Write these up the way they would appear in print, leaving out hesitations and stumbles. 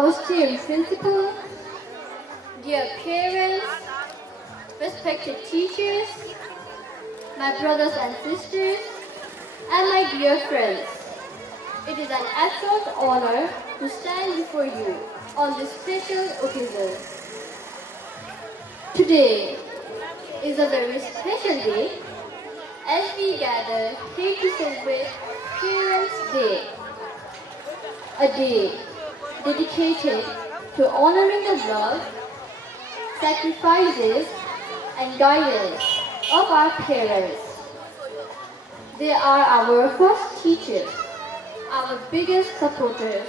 our esteemed principal, dear parents, respected teachers, my brothers and sisters, and my dear friends. It is an absolute honor to stand before you on this special occasion. Today is a very special day as we gather here to celebrate Parents' Day, a day dedicated to honoring the love, sacrifices, and guidance of our parents. They are our first teachers, our biggest supporters,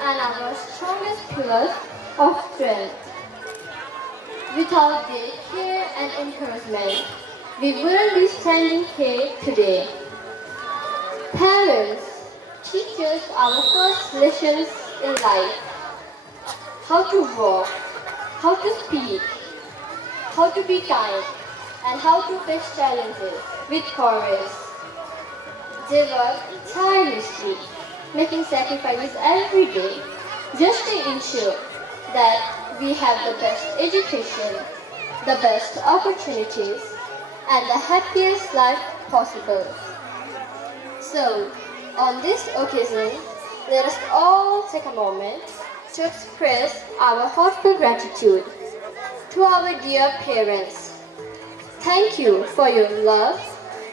and our strongest pillars of strength. Without their care and encouragement, we wouldn't be standing here today. Parents teach us our first lessons in life: how to walk, how to speak, how to be kind, and how to face challenges with courage. They work tirelessly, making sacrifices every day just to ensure that we have the best education, the best opportunities, and the happiest life possible. So, on this occasion, let us all take a moment to express our heartfelt gratitude to our dear parents. Thank you for your love,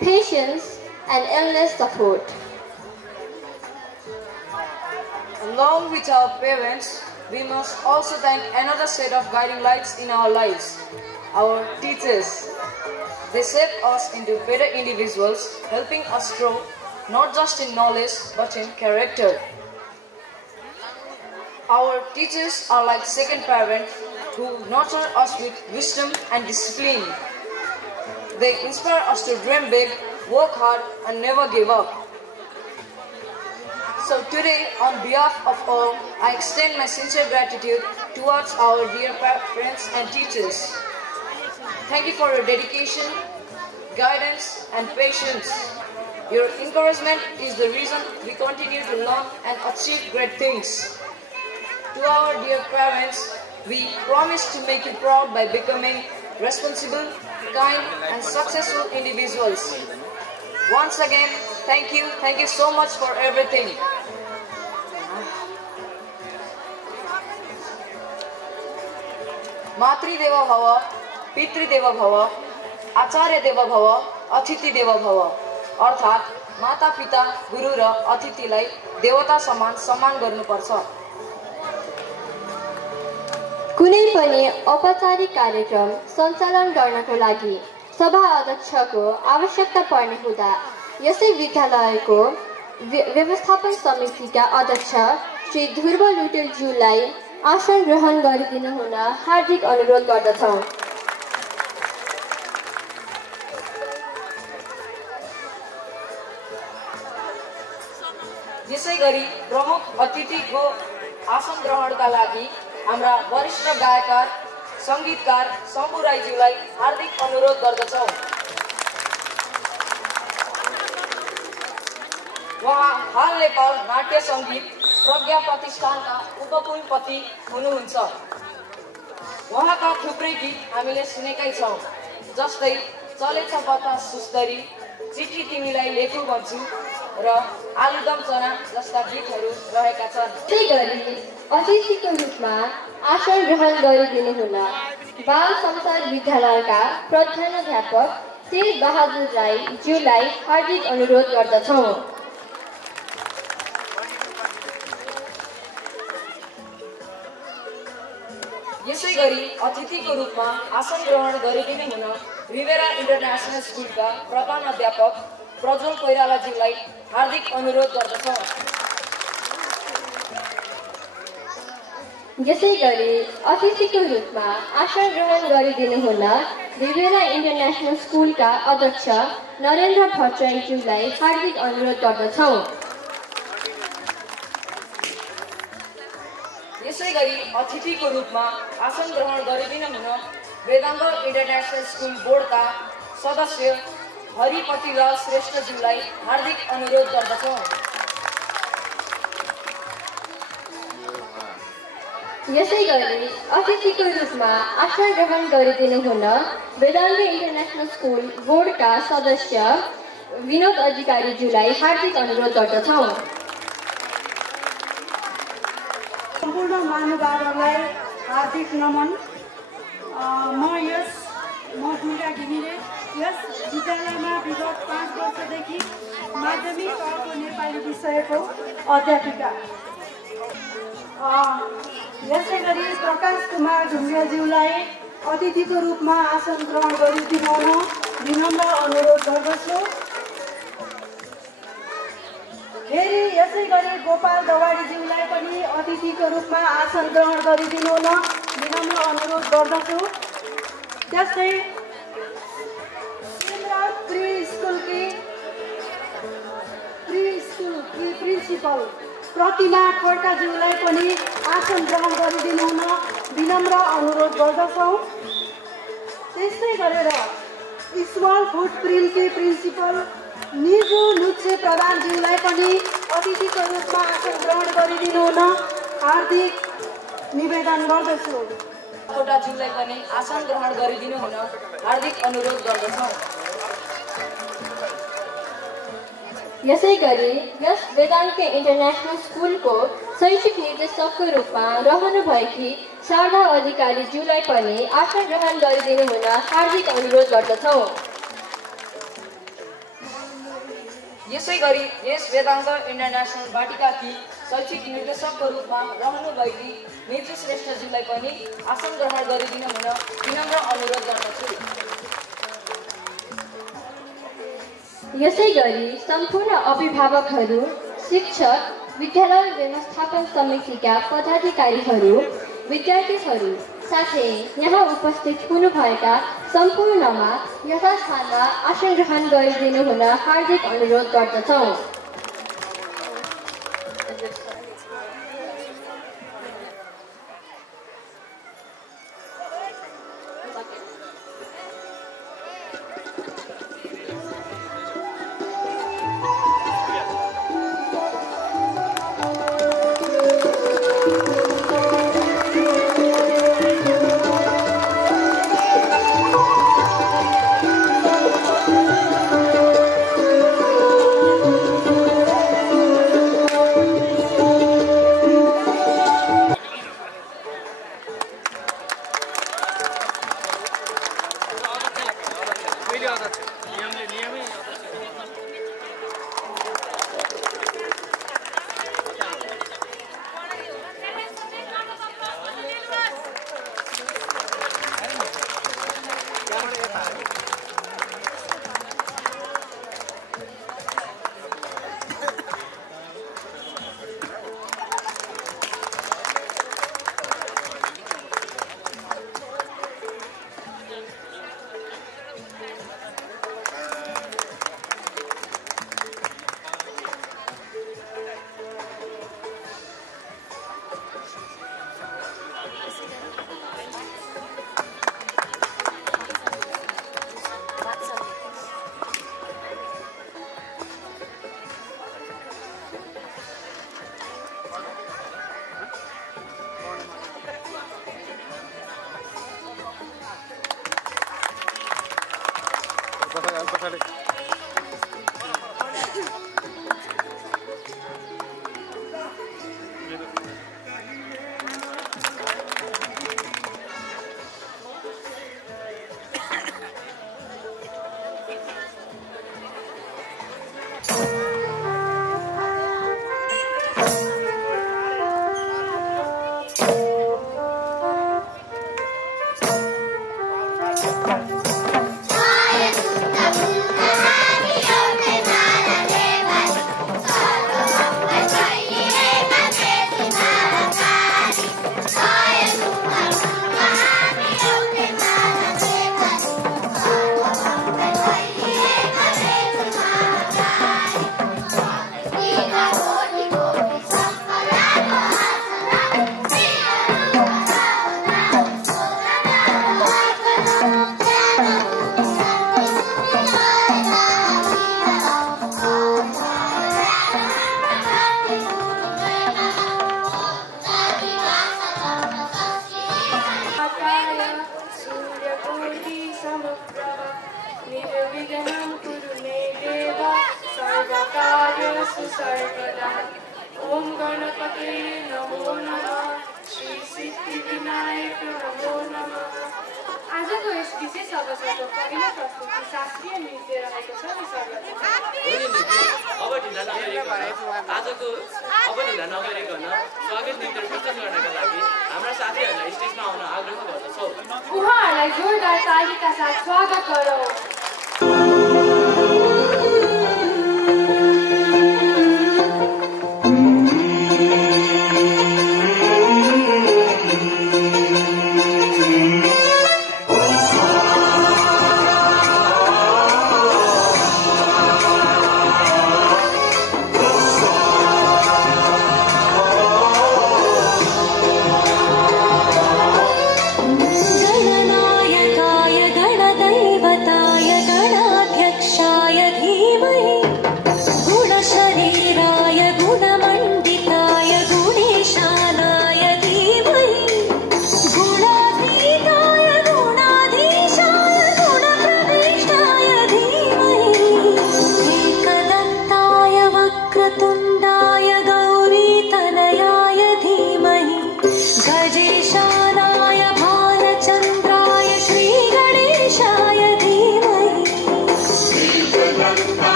patience, and endless support. Along with our parents, we must also thank another set of guiding lights in our lives, our teachers. They shape us into better individuals, helping us grow not just in knowledge but in character. Our teachers are like second parents who nurture us with wisdom and discipline. They inspire us to dream big, work hard, and never give up. So today, on behalf of all, I extend my sincere gratitude towards our dear parents and teachers. Thank you for your dedication, guidance, and patience. Your encouragement is the reason we continue to learn and achieve great things. To our dear parents, we promise to make you proud by becoming responsible, kind, and successful individuals. Once again, thank you so much for everything. मातृदेवो भव, पितृदेवो भव, आचार्य देवो भव, अतिथि देवो भव। अर्थात् माता पिता गुरु र अतिथिलाई देवता समान सम्मान गर्नुपर्छ। कुनै पनि औपचारिक कार्यक्रम सञ्चालन गर्नको लागि सभा अध्यक्षको आवश्यकता पर्ने हुँदा यसै विद्यालयको व्यवस्थापन समितिका अध्यक्ष श्री ध्रुव लुटेलज्यूलाई आसन ग्रहण गरिदिनु हुन हार्दिक अनुरोध गर्दछौँ। यसैगरी प्रमुख अतिथिको आसन ग्रहणका लागि हाम्रा वरिष्ठ गायककार, संगीतकार शम्भु राईज्यूलाई हार्दिक अनुरोध गर्दछौँ। उहाँ हाल नेपाल नाट्य सङ्गीत प्रज्ञा प्रतिष्ठानका उपकुलपति हुनुहुन्छ। उहाँका थुप्रै गीत हामीले सुनेकै छौँ, जस्तै चलेछ बतास सुस्तरी, चिठी तिमीलाई लेखु भन्छु र आलुदम चना जस्ता गीतहरू रहेका छन्। त्यसैगरी अतिथिको रूपमा आसन ग्रहण गरिदिनु हुन बाल संसार विद्यालयका प्रधानाध्यापक शेर बहादुर राई ज्यूलाई हार्दिक अनुरोध गर्दछौँ। यसैगरी अतिथिको रूपमा आसन ग्रहण गरिदिनु हुन रिभेरा इन्टरनेसनल स्कुलका प्रधानाध्यापक प्रज्वल कोइरालाज्यूलाई हार्दिक अनुरोध गर्दछौँ। यसैगरी अतिथिको रूपमा आसन ग्रहण गरिदिनु हुन रिभेरा इन्टरनेसनल स्कुलका अध्यक्ष नरेन्द्र भट्टराईज्यूलाई हार्दिक अनुरोध गर्दछौँ। यसैगरी अतिथिको रूपमा आसन ग्रहण गरिदिनु हुन वेदांग इन्टरनेसनल स्कुल बोर्डका सदस्य हरिपतिलाल श्रेष्ठज्यूलाई हार्दिक अनुरोध गर्दछौँ। यसै गरी अतिथिको रूपमा आसन ग्रहण गरिदिनु हुन वेदान्त इन्टरनेसनल स्कुल बोर्डका सदस्य विनोद अधिकारीज्यूलाई हार्दिक अनुरोध गर्दछौँ। सम्पूर्ण महानुभावहरूलाई हार्दिक नमन। म दुर्गा घिमिरे यस विद्यालयमा विगत 5 वर्षदेखि माध्यमिक तहको नेपाली विषयको अध्यापिका। यसै गरी प्रकाश कुमार ढुङ्गेलज्यूलाई अतिथिको रूपमा आसन ग्रहण गरिदिनु हुन विनम्र अनुरोध गर्दछु। फेरि यसै गरी गोपाल दवाडीज्यूलाई पनि अतिथिको रूपमा आसन ग्रहण गरिदिनु हुन विनम्र अनुरोध गर्दछु। त्यस्तै प्री स्कुलकी प्रिन्सिपल प्रतिमा खड्काज्यूलाई पनि आसन ग्रहण गरिदिनु हुन विनम्र अनुरोध गर्दछौँ। त्यस्तै गरेर स्मल फुटप्रिन्टकी प्रिन्सिपल निजु नुच्छे प्रधानज्यूलाई पनि अतिथिको रूपमा आसन ग्रहण गरिदिनु हुन हार्दिक निवेदन गर्दछु। कोटाज्यूलाई पनि आसन ग्रहण गरिदिनु हुन हार्दिक अनुरोध गर्दछौँ। यसै गरी यस वेदान्त इन्टरनेसनल स्कुलको शैक्षिक निर्देशकको रूपमा रहनुभएकी शारदा अधिकारीज्यूलाई पनि आसन ग्रहण गरिदिनु हुन हार्दिक अनुरोध गर्दछौँ। यसै गरी यस वेदान्त इन्टरनेसनल बाटिकाकी शैक्षिक निर्देशकको रूपमा रहनुभएकी नेत्री श्रेष्ठज्यूलाई पनि आसन ग्रहण गरिदिनु हुन विनम्र अनुरोध गर्दछु। यसै गरी सम्पूर्ण अभिभावकहरू, शिक्षक, विद्यालय व्यवस्थापन समितिका पदाधिकारीहरू, विद्यार्थीहरू साथै यहाँ उपस्थित हुनुभएका सम्पूर्णमा यथास्थानमा आसन ग्रहण गरिदिनु हुन हार्दिक अनुरोध गर्दछौँ। सर्वदा ओम गणपते नमो नमः श्री सिद्धिविनायक नमो नमः। आजको यस विशेष अवसरको पहिलो प्रस्तुति शास्त्रीय नृत्य रहेको छ नि ढिला नगरिकन स्वागत नृत्य प्रस्तुत गर्नका लागि हाम्रा साथीहरूलाई स्टेजमा आउन आग्रह गर्दछौँ। उहाँहरूलाई जोरदार तालीका साथ स्वागत गरौँ।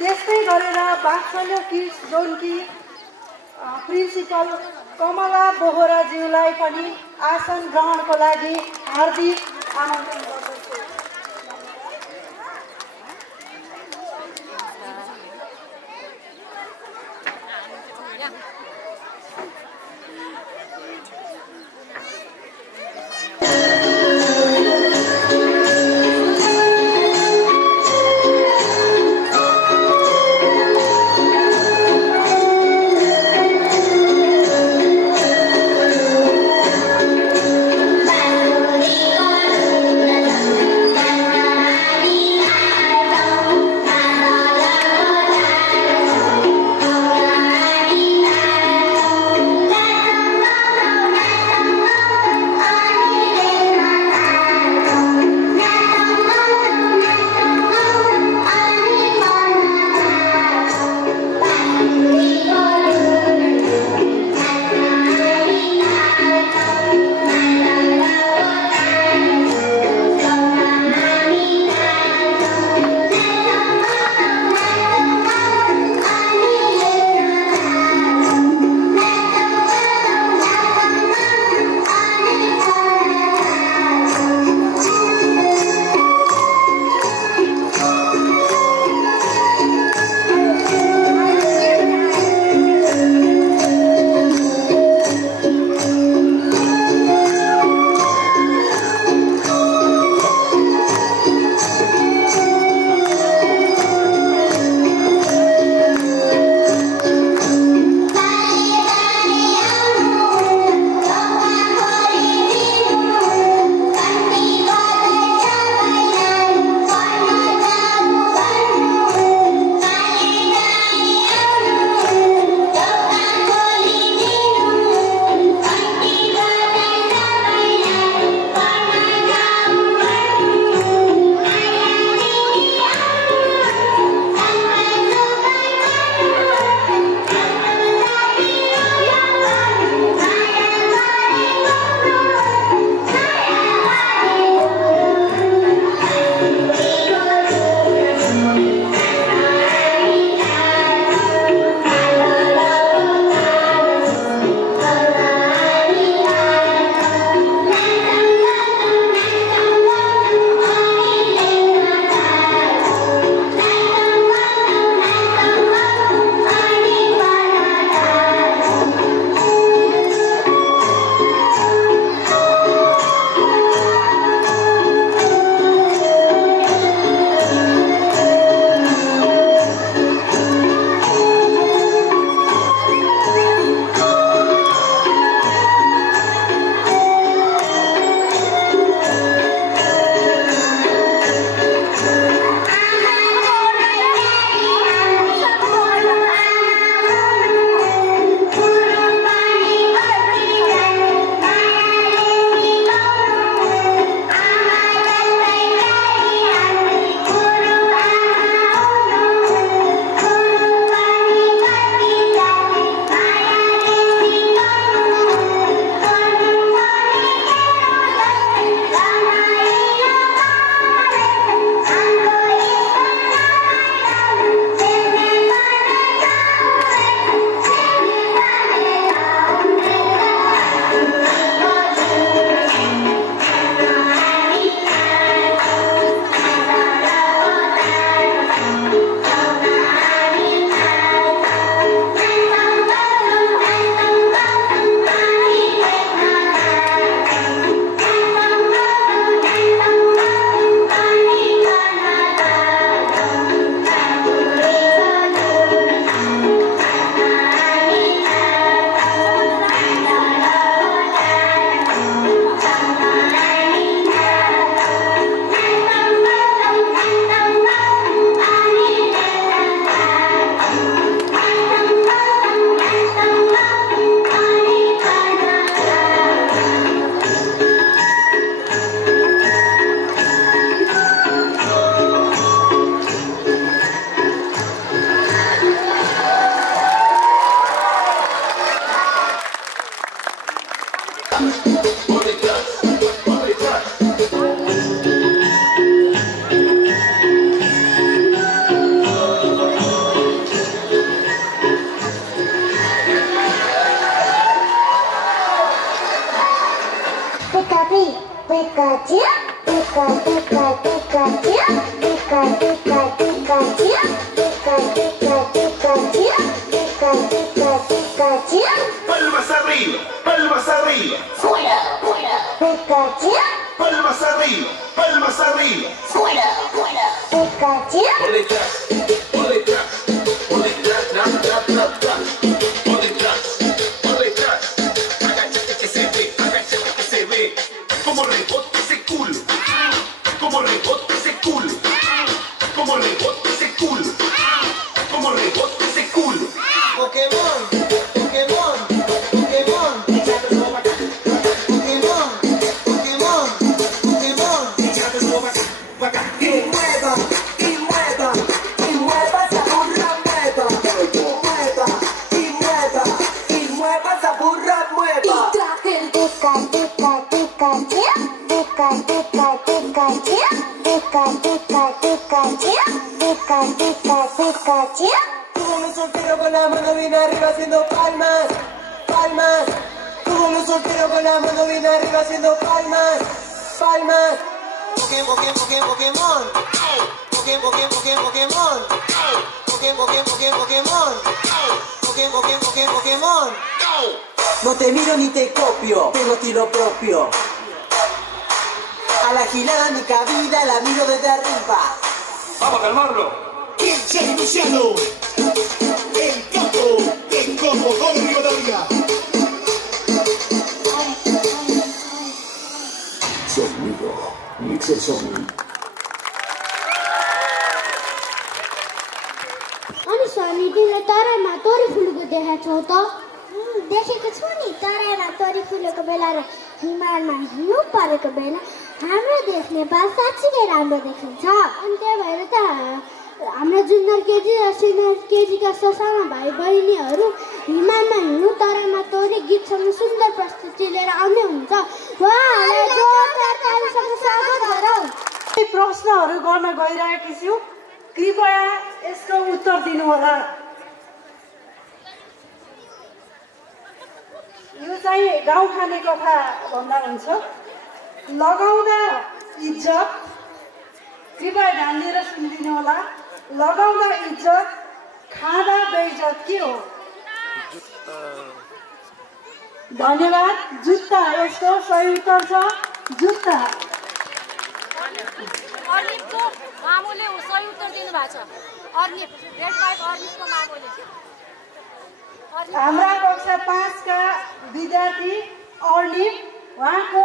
त्यस्तै गरेर वात्सल्य किड्स जोनकी प्रिन्सिपल कमला बोहराज्यूलाई पनि आसन ग्रहणको लागि हार्दिक आमन्त्रण गर्दछु। Palmas arriba, palmas arriba. Fuera, fuera. Palmas arriba, palmas arriba. Fuera, fuera. Por detrás, por detrás, por detrás, tras, tras, tras, tras. Por detrás, por detrás. Agáchate que se ve, agáchate que se ve. Como rebota ese culo, como rebota ese culo, como rebota ese culo, como rebota ese culo. Pokémon, Pokémon, Pokémon. Como un soltero con la mano bien arriba haciendo palmas, palmas. Como un soltero con la mano bien arriba haciendo palmas, palmas. Pokémon, Pokémon, Pokémon. Pokémon, Pokémon, Pokémon. Pokémon, Pokémon, Pokémon. Pokémon, Pokémon, Pokémon. No te miro ni te copio, tengo estilo propio. A la gilada mi cabida la miro desde arriba. Vamos a calmarlo. Pinche Luciano, el capo de Comodoro Rivadavia. Sonido, Mixer Sony. अनि स्वामी तिमीले तराईमा तोरी फुलेको देखाएको छौ त देखेको छु नि तराईमा तोरी फुलेको बेला र हिमालमा हिउँ परेको बेला हाम्रो देश नेपाल साँच्चै राम्रो देखिन्छ अनि त्यही भएर त हाम्रो जुनियर केजी र सिनियर केजीका ससाना भाइ बहिनीहरू हिमालमा हिउँ तराईमा तोरी गीतसँग सुन्दर प्रस्तुति लिएर आउने हुन्छ उहाँहरूलाई जोरदार तालीसँग स्वागत गरौँ। प्रश्नहरू गर्न गइरहेकी छु, कृपया यसको उत्तर दिनुहोला। यो चाहिँ गाउँखाने कथा भन्दा हुन्छ। लगाउँदा इज्जत, कृपया ध्यान दिएर सुनिदिनु होला। लगाउँदा इज्जत, खाँदा बेइज्जत के हो? धन्यवाद। जुत्ता यसको सही उत्तर छ, जुत्ता। अर्निपको मामुले सही उत्तर दिनुभएको छ। अर्निप रेड फाइभ अर्निपको मामुले। हाम्रा कक्षा 5 का विद्यार्थी अर्निप, उहाँको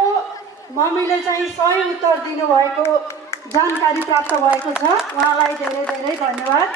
मम्मीले चाहिँ सही उत्तर दिनुभएको जानकारी प्राप्त भएको छ। उहाँलाई धेरै धेरै धन्यवाद।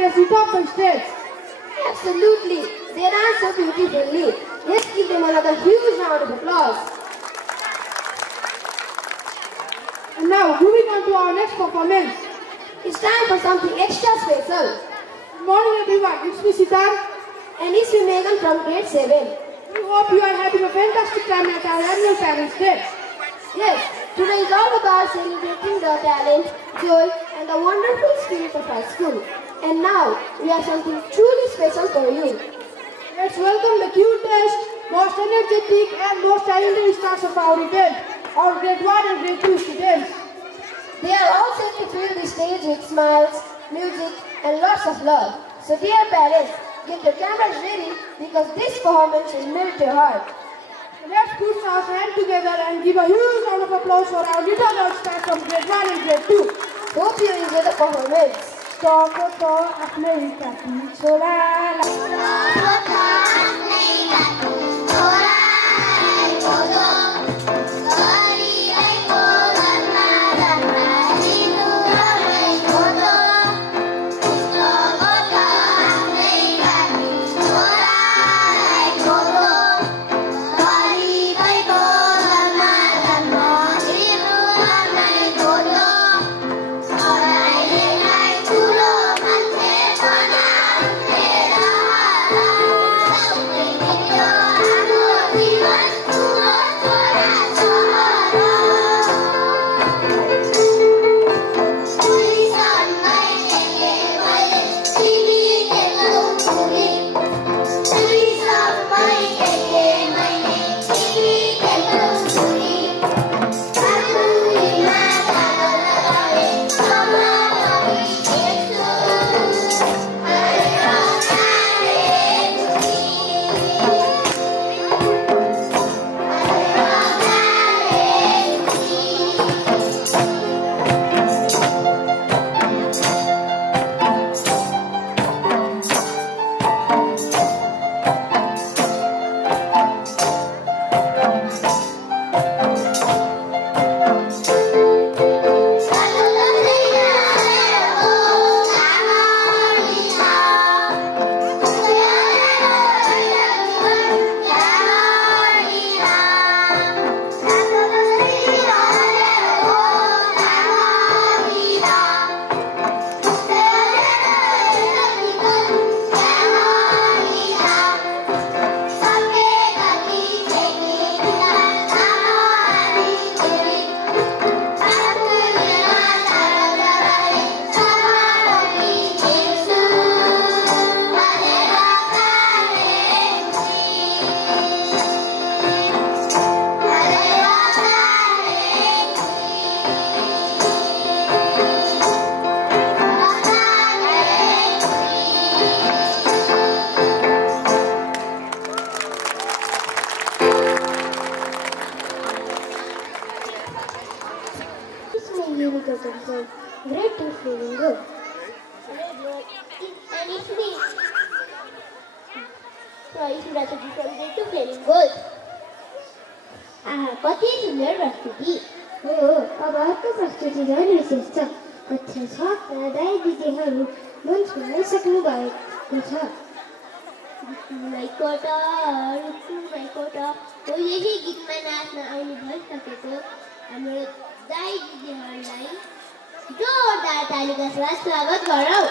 seriously top the stage. Absolutely. They ran so beautifully. Let's give them another huge round of applause. And now, moving on to our next performance. It's time for something extra special. Good morning everyone, it's me Siddharth. And it's me Megan from grade 7. We hope you are having a fantastic time at our annual Parents' Day. Yes, today is all about celebrating the talent, joy, and the wonderful spirit of our school. And now, we have something truly special for you. Let's welcome the cutest, most energetic, and most talented stars of our event, our grade 1 and grade 2 students. They are all set to fill the stage with smiles, music, and lots of love. So dear parents, get your cameras ready because this performance will melt your heart. Let's put our hands together and give a huge round of applause for our little girl stars from grade 1 and grade 2. Hope you enjoy the performance. Great to feeling good. And it's me. So it's strategy from great to feeling good. कति सुन्दर प्रस्तुति हो अब अर्को प्रस्तुति झन् विशेष छ अच्छा छ दाइ दिदीहरू मन छुन सक्नु भएको छ रुकुमैकोट हो यही गीतमा नाच्न आउनु भइसकेको हाम्रो दाइ दिदीहरूलाई जोरदार तालिका साथ स्वागत गरौँ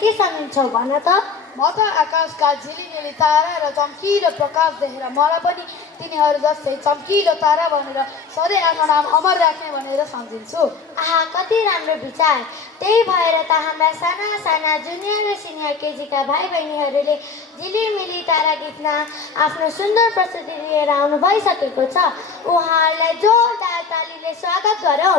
के सम्झन्छौ भन त? म त आकाशका झिलिमिली तारा र चम्किलो प्रकाश देखेर मलाई पनि तिनीहरू जस्तै चम्किलो तारा भनेर सधैँ आफ्नो नाम अमर राख्ने भनेर सम्झिन्छु। आहा, कति राम्रो विचार। त्यही भएर त हाम्रा साना साना जुनियर र सिनियर केजीका भाइ बहिनीहरूले झिलिमिली तारा गीतमा आफ्नो सुन्दर प्रस्तुति लिएर आउनु भइसकेको छ। उहाँहरूलाई जोरदार तालीले स्वागत गरौँ।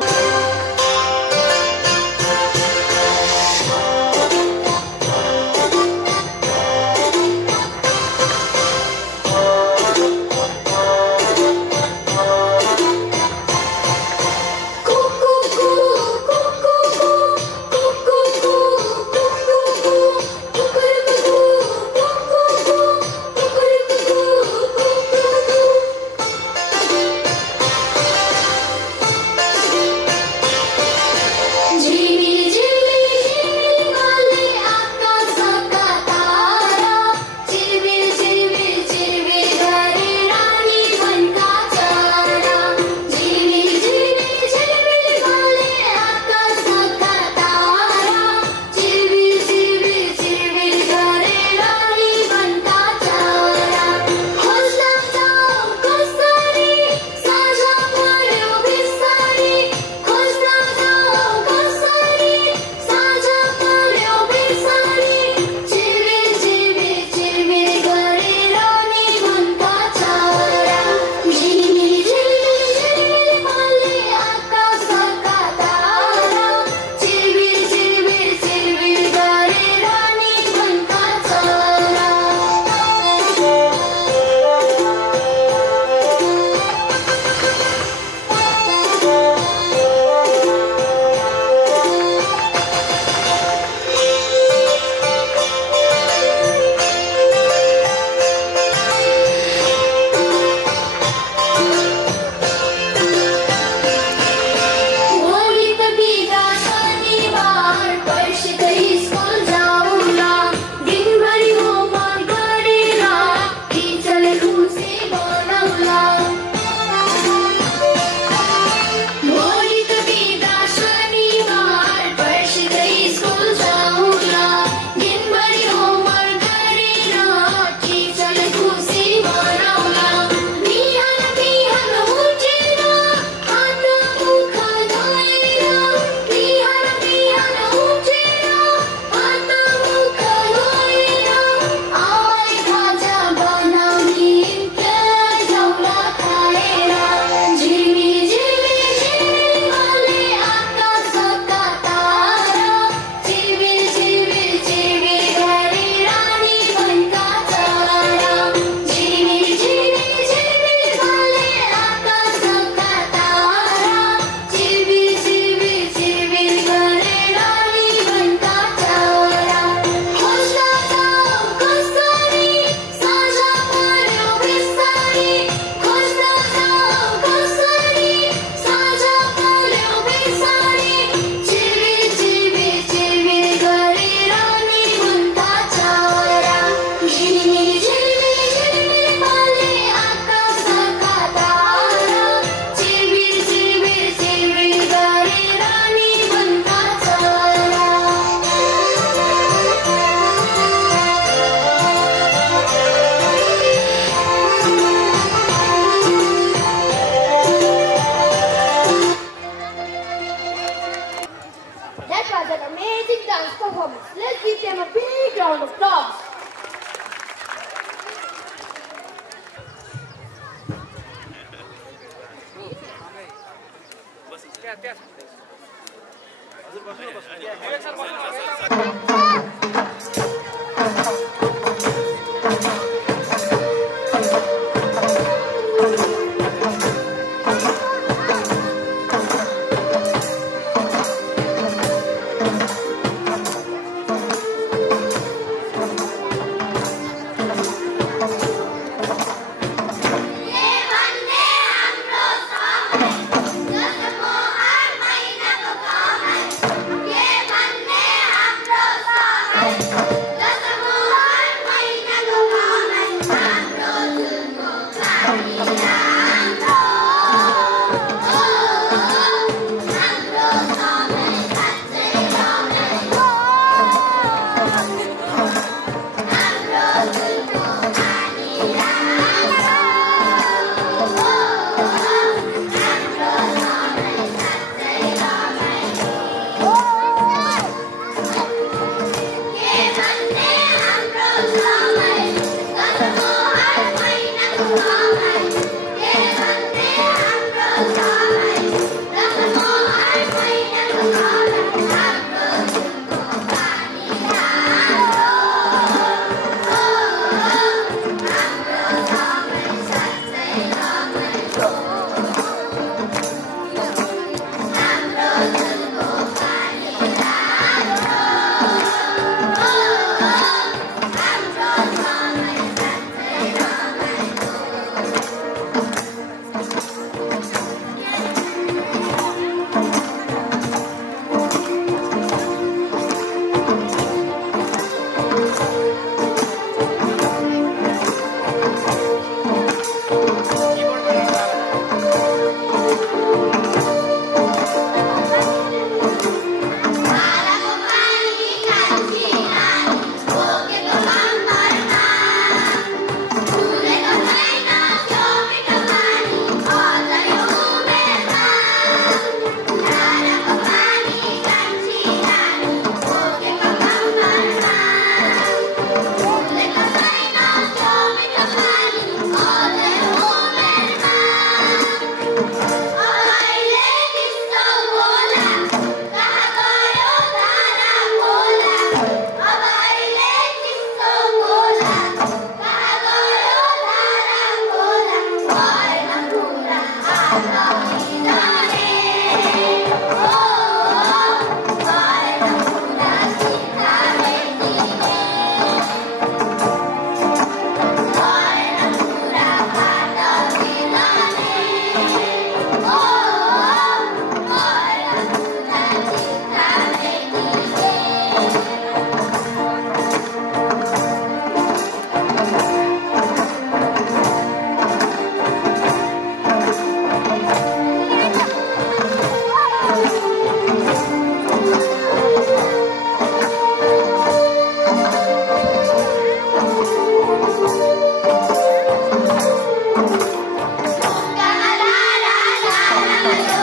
Te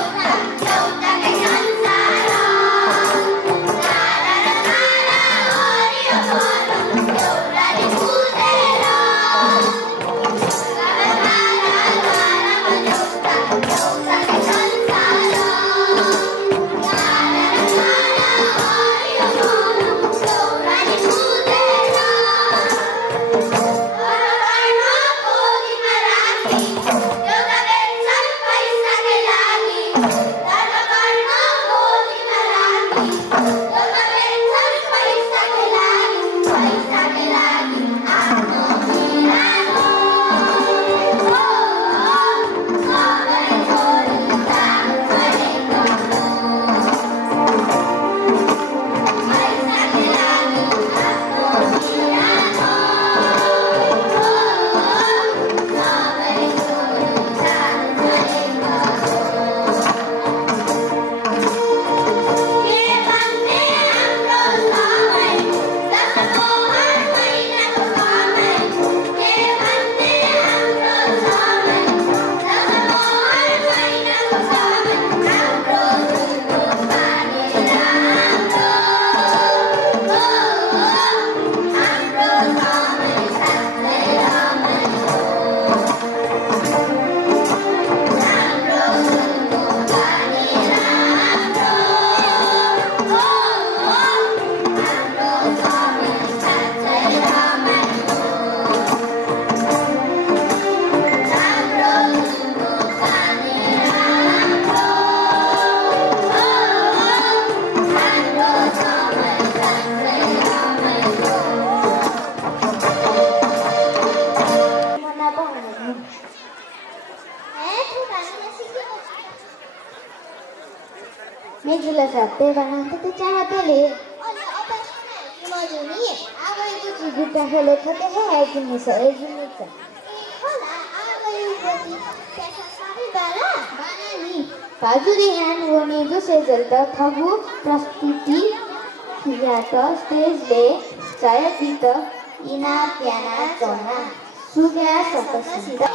चाह पहले अनि अब मजुनी आगएको जुटा खेले खते है कि मिस है कि मिस होला आगएको पैसा सारे बाला बानी बाजुरी ह्यान्ड गर्ने जो सेजलता थगु प्रस्तुति क्रियात स्टेजले चाय गीत इना प्याना चना सुगा सपसिदा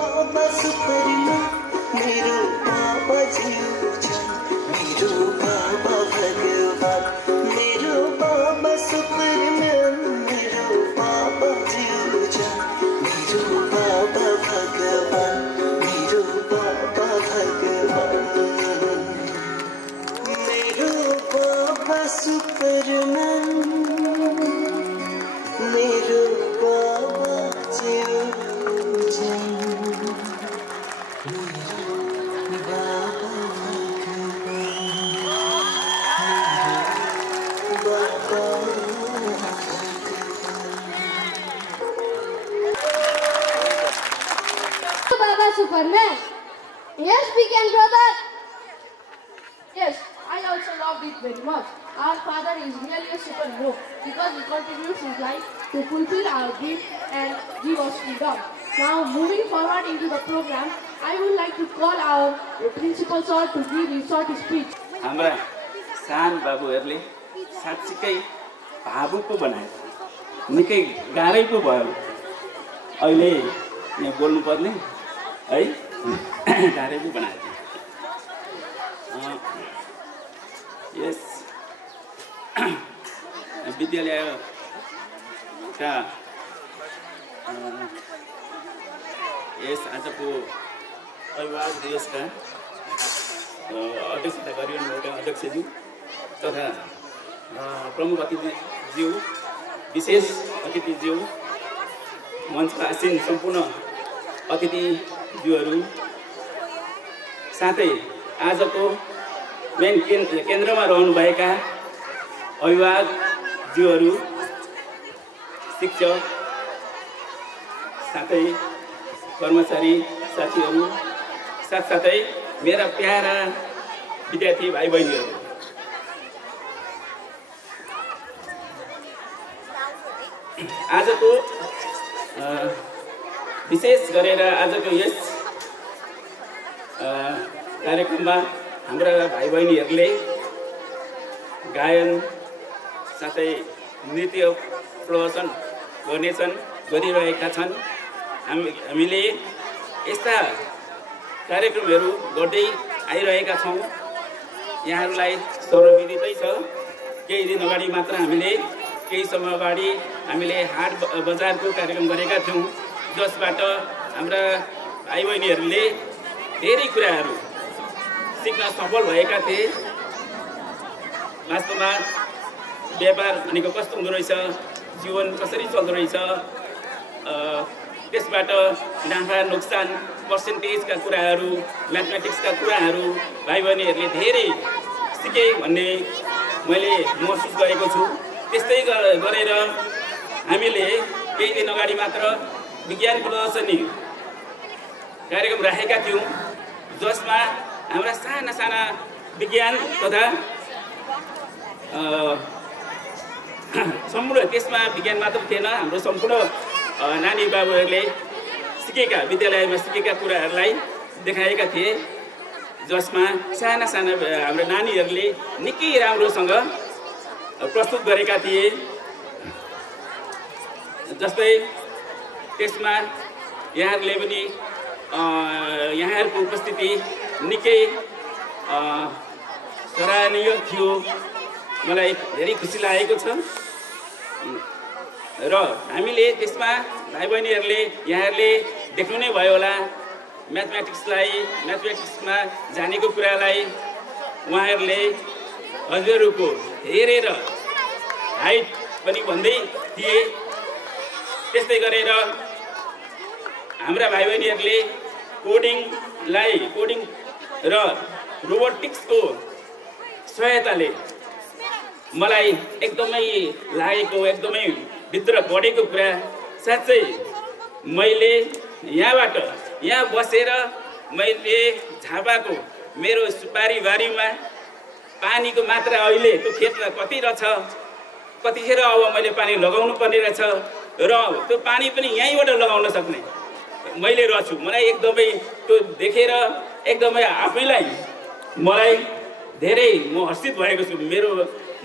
बाबा सुपरमैन मेरो बाबा जीवजन मेरो बाबा भगवान मेरो बाबा सुपरमैन मेरो बाबा जीवजन मेरो बाबा भगवान मेरो बाबा भगवान मेरो बाबा सुपरमैन मेरो बाबा जीवजन Baba Superman. Yes, we can, brother. Yes, I also loved it very much. Our father is really a superhero because he contributes his life to fulfill our dreams and give us freedom. Now, moving forward into the program, I would like to call our principal sir to give his short speech. हाम्रा सान बाबुहरूले साँच्चीकै भावुक पो बनायो निकै गाह्रै पो भयो अहिले यहाँ बोल्नुपर्ने है गाह्रै पो बनायो यस विद्यालयका यस आजको अभिभावक दिवसका अध्यक्षता गरिरहनुभएका अध्यक्षज्यू तथा प्रमुख अतिथिज्यू विशेष अतिथिज्यू मञ्चमा आसीन सम्पूर्ण अतिथिज्यूहरू साथै आजको मेन केन्द्रमा रहनुभएका अभिभावकज्यूहरू शिक्षक साथै कर्मचारी साथीहरू साथसाथै मेरा प्यारा विद्यार्थी भाइ बहिनीहरू आजको विशेष गरेर आजको यस कार्यक्रममा हाम्रा भाइ बहिनीहरूले गायन साथै नृत्य प्रदर्शन गरिरहेका छन् हामीले यस्ता कार्यक्रमहरू गर्दै आइरहेका छौँ यहाँहरूलाई सर्वविदितै छ केही दिन अगाडि मात्र हामीले केही समय अगाडि हामीले हाट बजारको कार्यक्रम गरेका थियौँ जसबाट हाम्रा भाइ बहिनीहरूले धेरै कुराहरू सिक्न सफल भएका थिए वास्तवमा व्यापार भनेको कस्तो हुँदो रहेछ जीवन कसरी चल्दो रहेछ त्यसबाट नाफा नोक्सान पर्सेन्टेजका कुराहरू म्याथमेटिक्सका कुराहरू भाइ बहिनीहरूले धेरै सिके भन्ने मैले महसुस गरेको छु त्यस्तै गरेर हामीले केही दिन अगाडि मात्र विज्ञान प्रदर्शनी कार्यक्रम राखेका थियौँ जसमा हाम्रा साना साना विज्ञान तथा सम्पूर्ण त्यसमा विज्ञान मात्र थिएन हाम्रो सम्पूर्ण नानी बाबुहरूले सिकेका विद्यालयमा सिकेका कुराहरूलाई देखाएका थिए जसमा साना साना हाम्रो नानीहरूले निकै राम्रोसँग प्रस्तुत गरेका थिए जस्तै त्यसमा यहाँहरूले पनि यहाँहरूको उपस्थिति निकै सराहनीय थियो मलाई धेरै खुसी लागेको छ र हामीले त्यसमा भाइ बहिनीहरूले यहाँहरूले देख्नु नै भयो होला म्याथमेटिक्समा जानेको कुरालाई उहाँहरूले हजुरहरूको हेरेर हाइट पनि भन्दै थिए त्यस्तै गरेर हाम्रा भाइ बहिनीहरूले कोडिङ र रोबोटिक्सको सहायताले मलाई एकदमै लागेको एकदमै भित्र बढेको कुरा साँच्चै मैले यहाँ बसेर मैले झापाको मेरो सुपारी बारीमा पानीको मात्रा अहिले त्यो खेतमा कति रहेछ कतिखेर अब मैले पानी लगाउनु पर्ने रहेछ र त्यो पानी पनि यहीँबाट लगाउन सक्ने मैले रहेछु मलाई एकदमै त्यो देखेर एकदमै आफैलाई मलाई धेरै म हर्षित भएको छु मेरो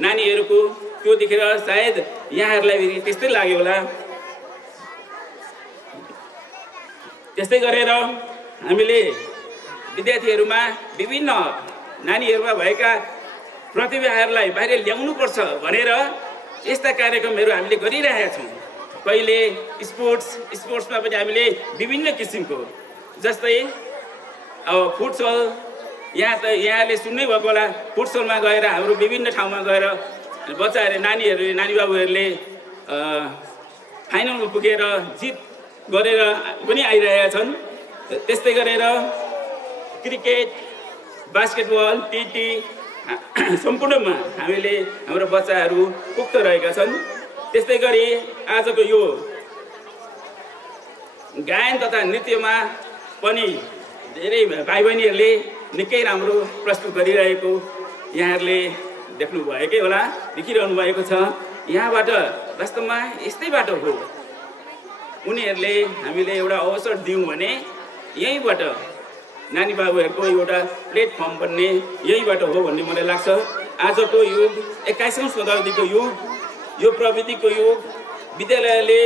नानीहरूको त्यो देखेर सायद यहाँहरूलाई त्यस्तै लाग्यो होला त्यस्तै गरेर हामीले विद्यार्थीहरूमा विभिन्न नानीहरूमा भएका प्रतिभाहरूलाई बाहिर ल्याउनुपर्छ भनेर यस्ता कार्यक्रमहरू हामीले गरिरहेका छौँ। कहिले स्पोर्ट्समा पनि हामीले विभिन्न किसिमको जस्तै अब फुटसल यहाँले सुन्नै भएको होला फुटसलमा गएर हाम्रो विभिन्न ठाउँमा गएर बच्चाहरू नानी बाबुहरूले फाइनलमा पुगेर जित गरेर पनि आइरहेका छन्। त्यस्तै गरेर क्रिकेट बास्केटबल टिटी सम्पूर्णमा हामीले हाम्रो बच्चाहरू उक्त रहेका छन्। त्यस्तै गरी आजको यो गायन तथा नृत्यमा पनि धेरै भाइ बहिनीहरूले निकै राम्रो प्रस्तुत गरिरहेको यहाँहरूले देख्नुभएकै होला, देखिरहनु भएको छ। यहाँबाट वास्तवमा यस्तैबाट हो उनीहरूले हामीले एउटा अवसर दियौँ भने यहीँबाट नानी बाबुहरूको एउटा प्लेटफर्म बन्ने यहीँबाट हो भन्ने मलाई लाग्छ। आजको युग 21औं शताब्दीको युग, यो प्रविधिको युग, विद्यालयले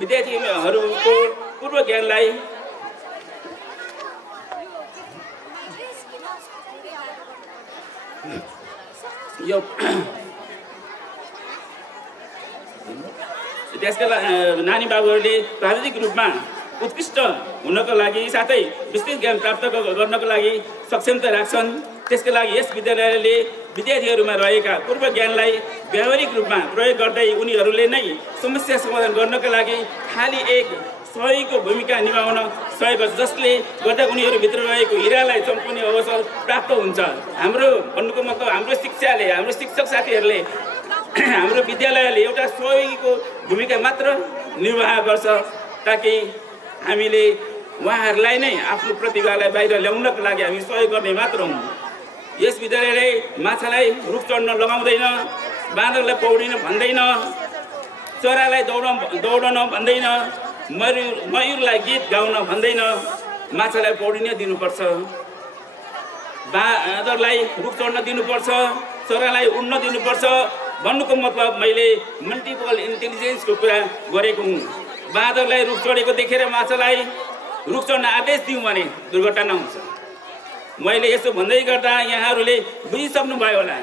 विद्यार्थीहरूको पूर्व ज्ञानलाई यो त्यसका नानी बाबुहरूले प्राविधिक रूपमा उत्कृष्ट हुनको लागि साथै विस्तृत ज्ञान प्राप्त गर्नको लागि सक्षमता राख्छन्। त्यसका लागि यस विद्यालयले विद्यार्थीहरूमा रहेका पूर्व ज्ञानलाई व्यावहारिक रूपमा प्रयोग गर्दै उनीहरूले नै समस्या समाधान गर्नका लागि खाली एक सहयोगीको भूमिका निभाउन सहयोग गर्छ, जसले गर्दा उनीहरूभित्र रहेको हिरालाई चम्काउने अवसर प्राप्त हुन्छ। हाम्रो भन्नुको मतलब हाम्रो शिक्षाले, हाम्रो शिक्षक साथीहरूले, हाम्रो विद्यालयले एउटा सहयोगीको भूमिका मात्र निर्वाह गर्छ ताकि हामीले उहाँहरूलाई नै आफ्नो प्रतिभालाई बाहिर ल्याउनको लागि हामी सहयोग गर्ने मात्र हौँ। यस विद्यालयले माछालाई रुख चढ्न लगाउँदैन, बाँदरलाई पौडिन भन्दैन, चरालाई दौडन भन्दैन, मयूरलाई गीत गाउन भन्दैन, माछालाई पौडिन दिनुपर्छ, बाँदरलाई रुख चढ्न दिनुपर्छ, चरालाई उड्न दिनुपर्छ। भन्नुको मतलब मैले मल्टिपल इन्टेलिजेन्सको कुरा गरेको हुँ। बाँदरलाई रुख चढेको देखेर माछालाई रुख चढ्न आदेश दिउँ भने दुर्घटना हुन्छ। मैले यसो भन्दै गर्दा यहाँहरूले बुझिसक्नुभयो होला।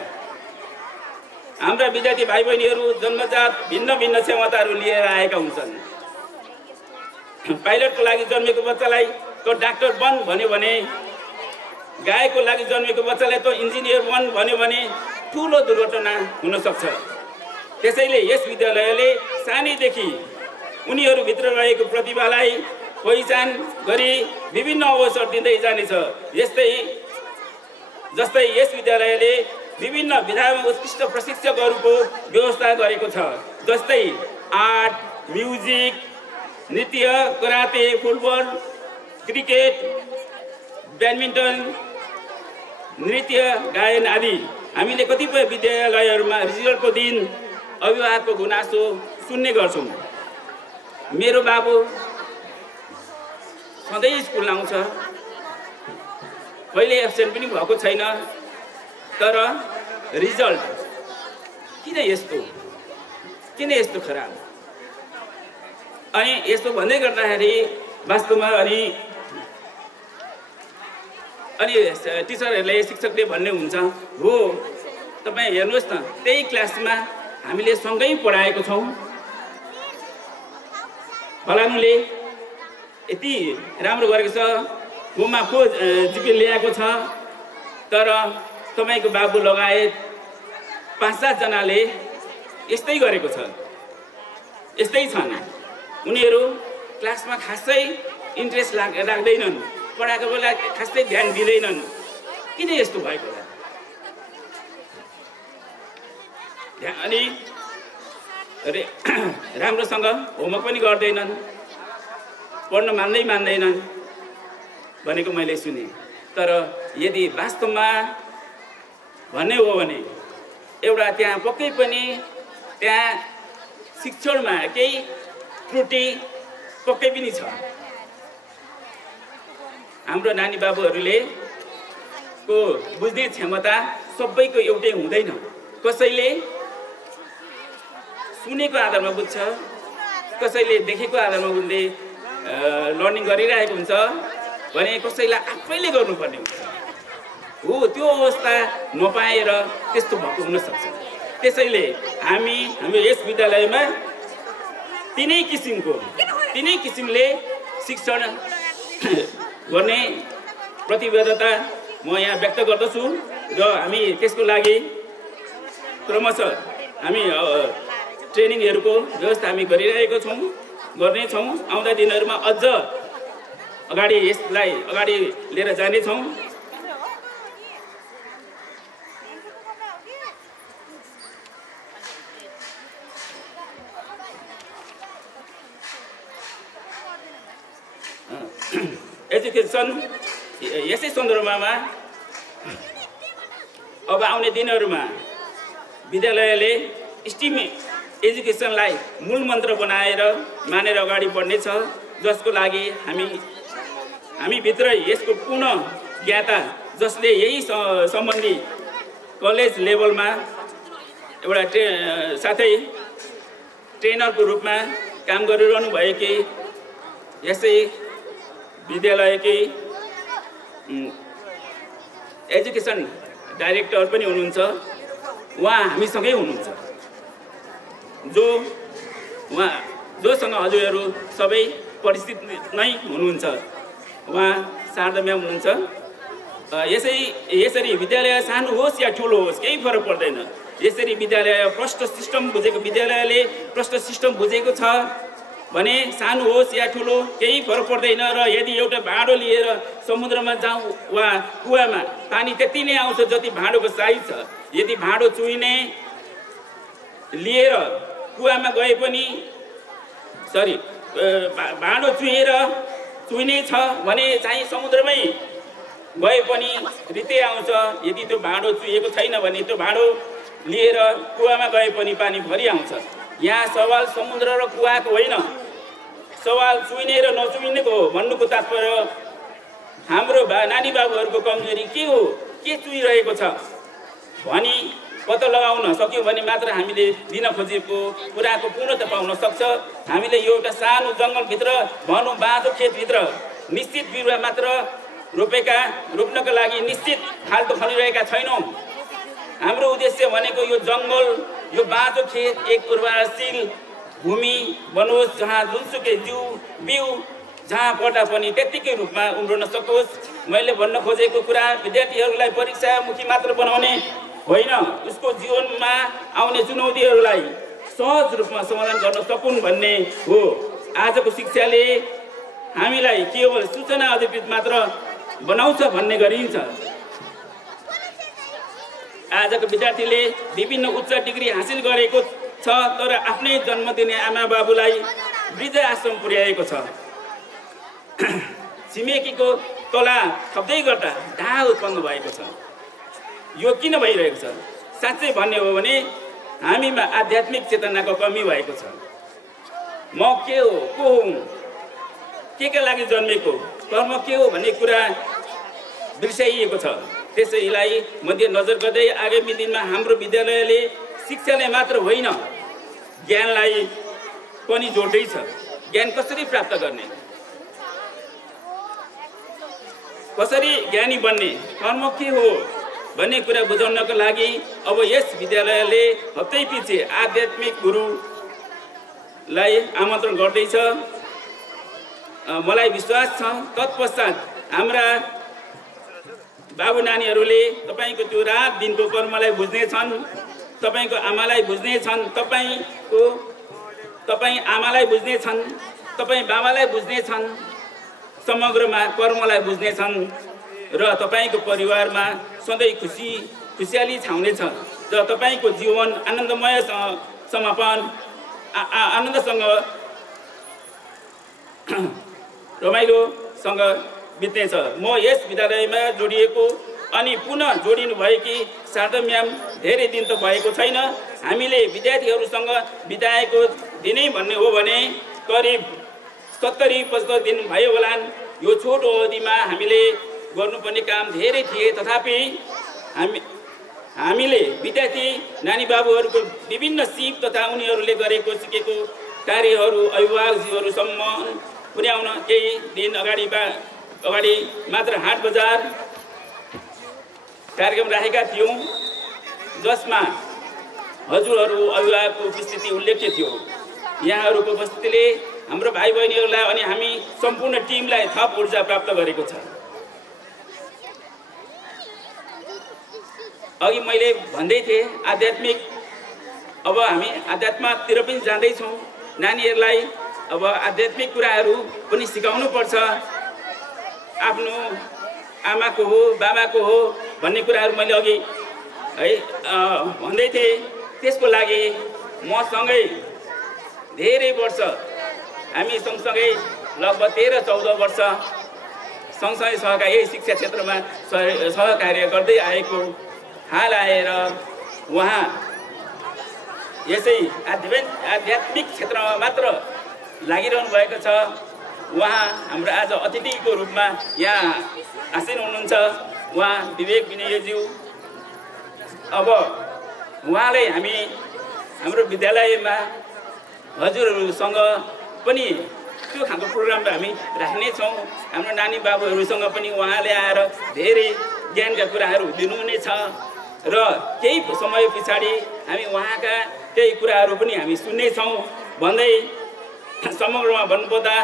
हाम्रा विद्यार्थी भाइ बहिनीहरू जन्मजात भिन्न भिन्न क्षमताहरू लिएर आएका हुन्छन्। पाइलटको लागि जन्मेको बच्चालाई त डाक्टर बन भन्यो भने, गायकको लागि जन्मेको बच्चालाई त इन्जिनियर बन भन्यो भने ठुलो दुर्घटना हुन सक्छ। त्यसैले यस विद्यालयले सानैदेखि उनीहरूभित्र रहेको प्रतिभालाई पहिचान गरी विभिन्न अवसर दिँदै जानेछ। जस्तै यस विद्यालयले विभिन्न विधामा उत्कृष्ट प्रशिक्षकहरूको व्यवस्था गरेको छ, जस्तै आर्ट, म्युजिक, नृत्य, कराते, फुटबल, क्रिकेट, ब्याडमिन्टन, नृत्य, गायन आदि। हामीले कतिपय विद्यालयहरूमा रिजल्टको दिन अभिभावकको गुनासो सुन्ने गर्छौँ। मेरो बाबु सधैँ स्कुल आउँछ, कहिले एब्सेन्ट पनि भएको छैन, तर रिजल्ट किन यस्तो खराब? अनि यस्तो भन्दै गर्दाखेरि वास्तवमा अनि टिचरहरूले, शिक्षकले भन्ने हुन्छ, हो तपाईँ हेर्नुहोस् न, त्यही क्लासमा हामीले सँगै पढाएको छौँ, फलानुले यति राम्रो गरेको छ, होममा को जिपी ल्याएको छ, तर तपाईँको बाबु लगायत 5-7 जनाले यस्तै गरेको छ, यस्तै छन्। उनीहरू क्लासमा खासै इन्ट्रेस्ट राख्दैनन्, पढाएको बेला खासै ध्यान दिँदैनन्। किन यस्तो भएको होला? अनि राम्रोसँग होमवर्क पनि गर्दैनन्, पढ्न मान्दैनन् भनेको मैले सुने। तर यदि वास्तवमा भन्ने हो भने एउटा त्यहाँ पक्कै पनि त्यहाँ शिक्षणमा केही त्रुटि पक्कै पनि छ। हाम्रो नानी बाबुहरूले को बुझ्ने क्षमता सबैको एउटै हुँदैन। कसैले सुनेको आधारमा बुझ्छ, कसैले देखेको आधारमा बुझ्ने, लर्निङ गरिरहेको हुन्छ भने कसैलाई आफैले गर्नुपर्ने हुन्छ हो त्यो अवस्था नपाएर त्यस्तो भएको हुनसक्छ त्यसैले हाम्रो यस विद्यालयमा तिनै किसिमले शिक्षण गर्ने प्रतिबद्धता म यहाँ व्यक्त गर्दछु र हामी त्यसको लागि क्रमशः हामी ट्रेनिङहरूको व्यवस्था हामी गरिरहेको छौँ गर्नेछौँ आउँदा दिनहरूमा अझ अगाडि यसलाई अगाडि लिएर जानेछौँ एजुकेसन यसै सन्दर्भमा अब आउने दिनहरूमा विद्यालयले स्टिम एजुकेसनलाई मूल मन्त्र बनाएर मानेर अगाडि बढ्नेछ जसको लागि हामी भित्रै यसको पूर्ण ज्ञाता जसले यही सम्बन्धी कलेज लेभलमा एउटा साथै ट्रेनरको रूपमा काम गरिरहनु भएकी यसै विद्यालयकै एजुकेसन डाइरेक्टर पनि हुनुहुन्छ उहाँ हामीसँगै हुनुहुन्छ जोसँग हजुरहरू सबै परिचित नै हुनुहुन्छ उहाँ शारदा म्याम हुनुहुन्छ यसरी विद्यालय सानो होस् या ठुलो होस् केही फरक पर्दैन यसरी विद्यालय प्रष्ट सिस्टम बुझेको विद्यालयले प्रष्ट सिस्टम बुझेको छ भने सानो होस् या ठुलो केही फरक पर्दैन र यदि एउटा भाँडो लिएर समुद्रमा जाउँ वा कुवामा पानी त्यति नै आउँछ जति भाँडोको साइज छ यदि भाँडो चुइने लिएर कुवामा गए पनि भाँडो चुइने छ भने चाहिँ समुद्रमै गए पनि रित्तै आउँछ यदि त्यो भाँडो चुइएको छैन भने त्यो भाँडो लिएर कुवामा गए पनि पानी भरि आउँछ यहाँ सवाल समुद्र र कुवाको होइन सवाल चुइने र नचुइनेको हो भन्नुको तात्पर्य हाम्रो नानी बाबुहरूको कमजोरी के हो के चुइरहेको छ भनी पत्ता लगाउन सक्यो भने मात्र हामीले दिन खोजेको कुराको पूर्णता पाउन सक्छ हामीले यो एउटा सानो जङ्गलभित्र भनौँ बाँझो खेतभित्र निश्चित बिरुवा मात्र रोप्नका लागि निश्चित खाल्टो खनिरहेका छैनौँ हाम्रो उद्देश्य भनेको यो जङ्गल यो बाँझो खेत एक उर्वरशील भूमि बनोस् जहाँ जुनसुकै बिउ जहाँ पर्दा पनि त्यत्तिकै रूपमा उम्रन सकोस् मैले भन्न खोजेको कुरा विद्यार्थीहरूलाई परीक्षामुखी मात्र बनाउने होइन उसको जीवनमा आउने चुनौतीहरूलाई सहज रूपमा समाधान गर्न सकुन् भन्ने हो आजको शिक्षाले हामीलाई केवल सूचना अधिकृत मात्र बनाउँछ भन्ने गरिन्छ आजको विद्यार्थीले विभिन्न उच्च डिग्री हासिल गरेको छ तर आफ्नै जन्म दिने आमा बाबुलाई वृद्ध आश्रम पुर्याएको छ छिमेकीको तला थप्दै गर्दा ढाहा उत्पन्न भएको छ यो किन भइरहेको छ साँच्चै भन्ने हो भने हामीमा आध्यात्मिक चेतनाको कमी भएको छ म के हो को हुँ के लागि जन्मेको कर्म के हो भन्ने कुरा बिर्साइएको छ त्यसैलाई मध्यनजर गर्दै आगामी दिनमा हाम्रो विद्यालयले शिक्षालाई मात्र होइन ज्ञानलाई पनि जोड्दैछ ज्ञान कसरी प्राप्त गर्ने कसरी ज्ञानी बन्ने कर्म के हो भन्ने कुरा बुझाउनको लागि अब यस विद्यालयले हप्तै पछि आध्यात्मिक गुरुलाई आमन्त्रण गर्दैछ मलाई विश्वास छ तत्पश्चात हाम्रा बाबु नानीहरूले तपाईँको त्यो रात दिनको कर्मलाई बुझ्नेछन् तपाईँको आमालाई बुझ्नेछन् तपाईँ आमालाई बुझ्नेछन् तपाईँ बाबालाई बुझ्नेछन् समग्रमा कर्मलाई बुझ्नेछन् र तपाईँको परिवारमा सधैँ खुसियाली छाउनेछ र तपाईँको जीवन आनन्दमय समापन आनन्दसँग रमाइलोसँग बित्नेछ म यस विद्यालयमा जोडिएको अनि पुनः जोडिनु भएकी शारदा म्याम धेरै दिन त भएको छैन हामीले विद्यार्थीहरूसँग बिताएको दिनै भन्ने हो भने करिब 70-75 दिन भयो होला यो छोटो अवधिमा हामीले गर्नुपर्ने काम धेरै थिए तथापि हामीले विद्यार्थी नानी बाबुहरूको विभिन्न सिप तथा उनीहरूले गरेको सिकेको कार्यहरू अभिभावकजीहरूसम्म पुर्याउन केही दिन अगाडि मात्र हाट बजार कार्यक्रम राखेका थियौँ, जसमा हजुरहरू अभिभावकको उपस्थिति उल्लेख्य थियो। यहाँहरूको उपस्थितिले हाम्रो भाइ बहिनीहरूलाई अनि हामी सम्पूर्ण टिमलाई थप ऊर्जा प्राप्त गरेको छ। अघि मैले भन्दै थिएँ आध्यात्मिक, अब हामी आध्यात्मतिर पनि जाँदैछौँ। नानीहरूलाई अब आध्यात्मिक कुराहरू पनि सिकाउनु पर्छ। आफ्नो आमाको हो बाबाको हो भन्ने कुराहरू मैले अघि है भन्दै थिएँ। त्यसको लागि मसँगै धेरै वर्ष हामी सँगसँगै लगभग 13-14 वर्ष सँगसँगै यही शिक्षा क्षेत्रमा सहकार्य गर्दै आएको हाल आएर उहाँ यसै आध्यात्मिक क्षेत्रमा मात्र लागिरहनु भएको छ। उहाँ हाम्रो आज अतिथिको रूपमा यहाँ आसीन हुनुहुन्छ, उहाँ विवेक विनयज्यू। अब उहाँलाई हामी हाम्रो विद्यालयमा हजुरहरूसँग पनि त्यो खालको प्रोग्राम हामी राख्नेछौँ। हाम्रो नानी बाबुहरूसँग पनि उहाँले आएर धेरै ज्ञानका कुराहरू दिनुहुनेछ र केही समय पछाडि हामी उहाँका केही कुराहरू पनि हामी सुन्नेछौँ भन्दै समग्रमा भन्नुपर्दा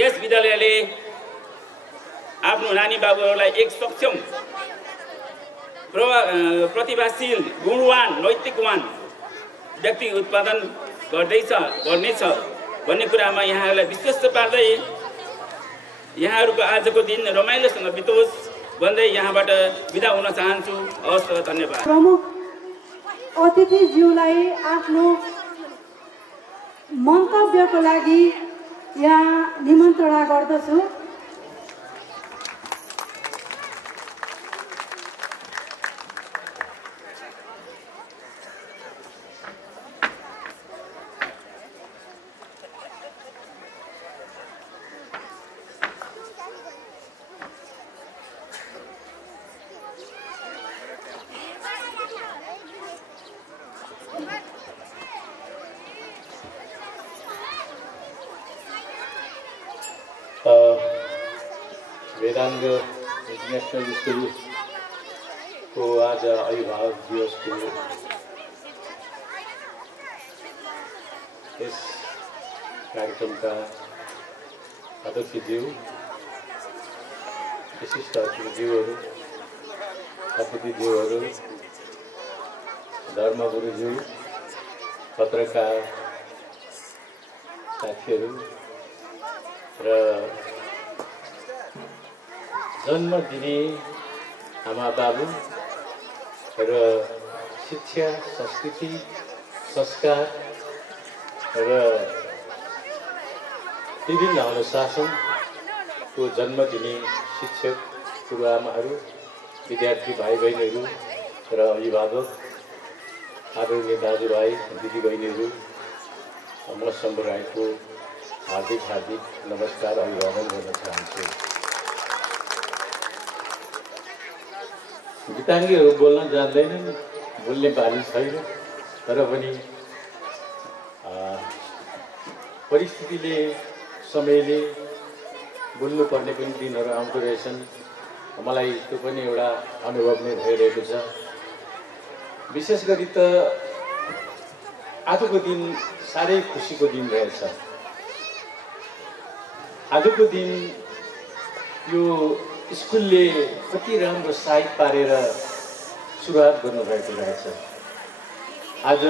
यस विद्यालयले आफ्नो नानी बाबुहरूलाई एक सक्षम, प्रतिभाशील, गुणवान, नैतिकवान व्यक्ति उत्पादन गर्नेछ भन्ने कुरामा यहाँहरूलाई विश्वास पार्दै यहाँहरूको आजको दिन रमाइलोसँग बितोस् भन्दै यहाँबाट बिदा हुन चाहन्छु। हवस्, धन्यवाद। प्रमुख अतिथिज्यूलाई आफ्नो मन्तव्यको लागि यहाँ निमन्त्रणा गर्दछु। वेदांग इंटरनेशनल स्कूल को आज अभिभावक दिवस को इस कार्यक्रम का अतिथिज्यू, विशिष्ट अतिथिज्यूहरू, अतिथिज्यूहरू, धर्मगुरुज्यू, पत्रकार साथीहरू र जन्म दिने आमा बाबु र शिक्षा, संस्कृति, संस्कार र विभिन्न अनुशासनको जन्म दिने शिक्षक, गुरुआमाहरू, विद्यार्थी भाइ बहिनीहरू र अभिभावक, आदरणीय दाजुभाइ दिदीबहिनीहरू, म सम्बराईको हार्दिक नमस्कार अभिवादन गर्न चाहन्छु। गीताङ्गीहरू बोल्न जान्दैनन्, बोल्ने बानी छैन, तर पनि परिस्थितिले, समयले बोल्नुपर्ने पनि दिनहरू आउँदो रहेछन्। मलाई त्यो पनि एउटा अनुभव नै भइरहेको छ। विशेष गरी त आजको दिन साह्रै खुसीको दिन रहेछ। आजको दिन यो स्कुलले कति राम्रो साइड पारेर सुरुवात गर्नुभएको रहेछ। आज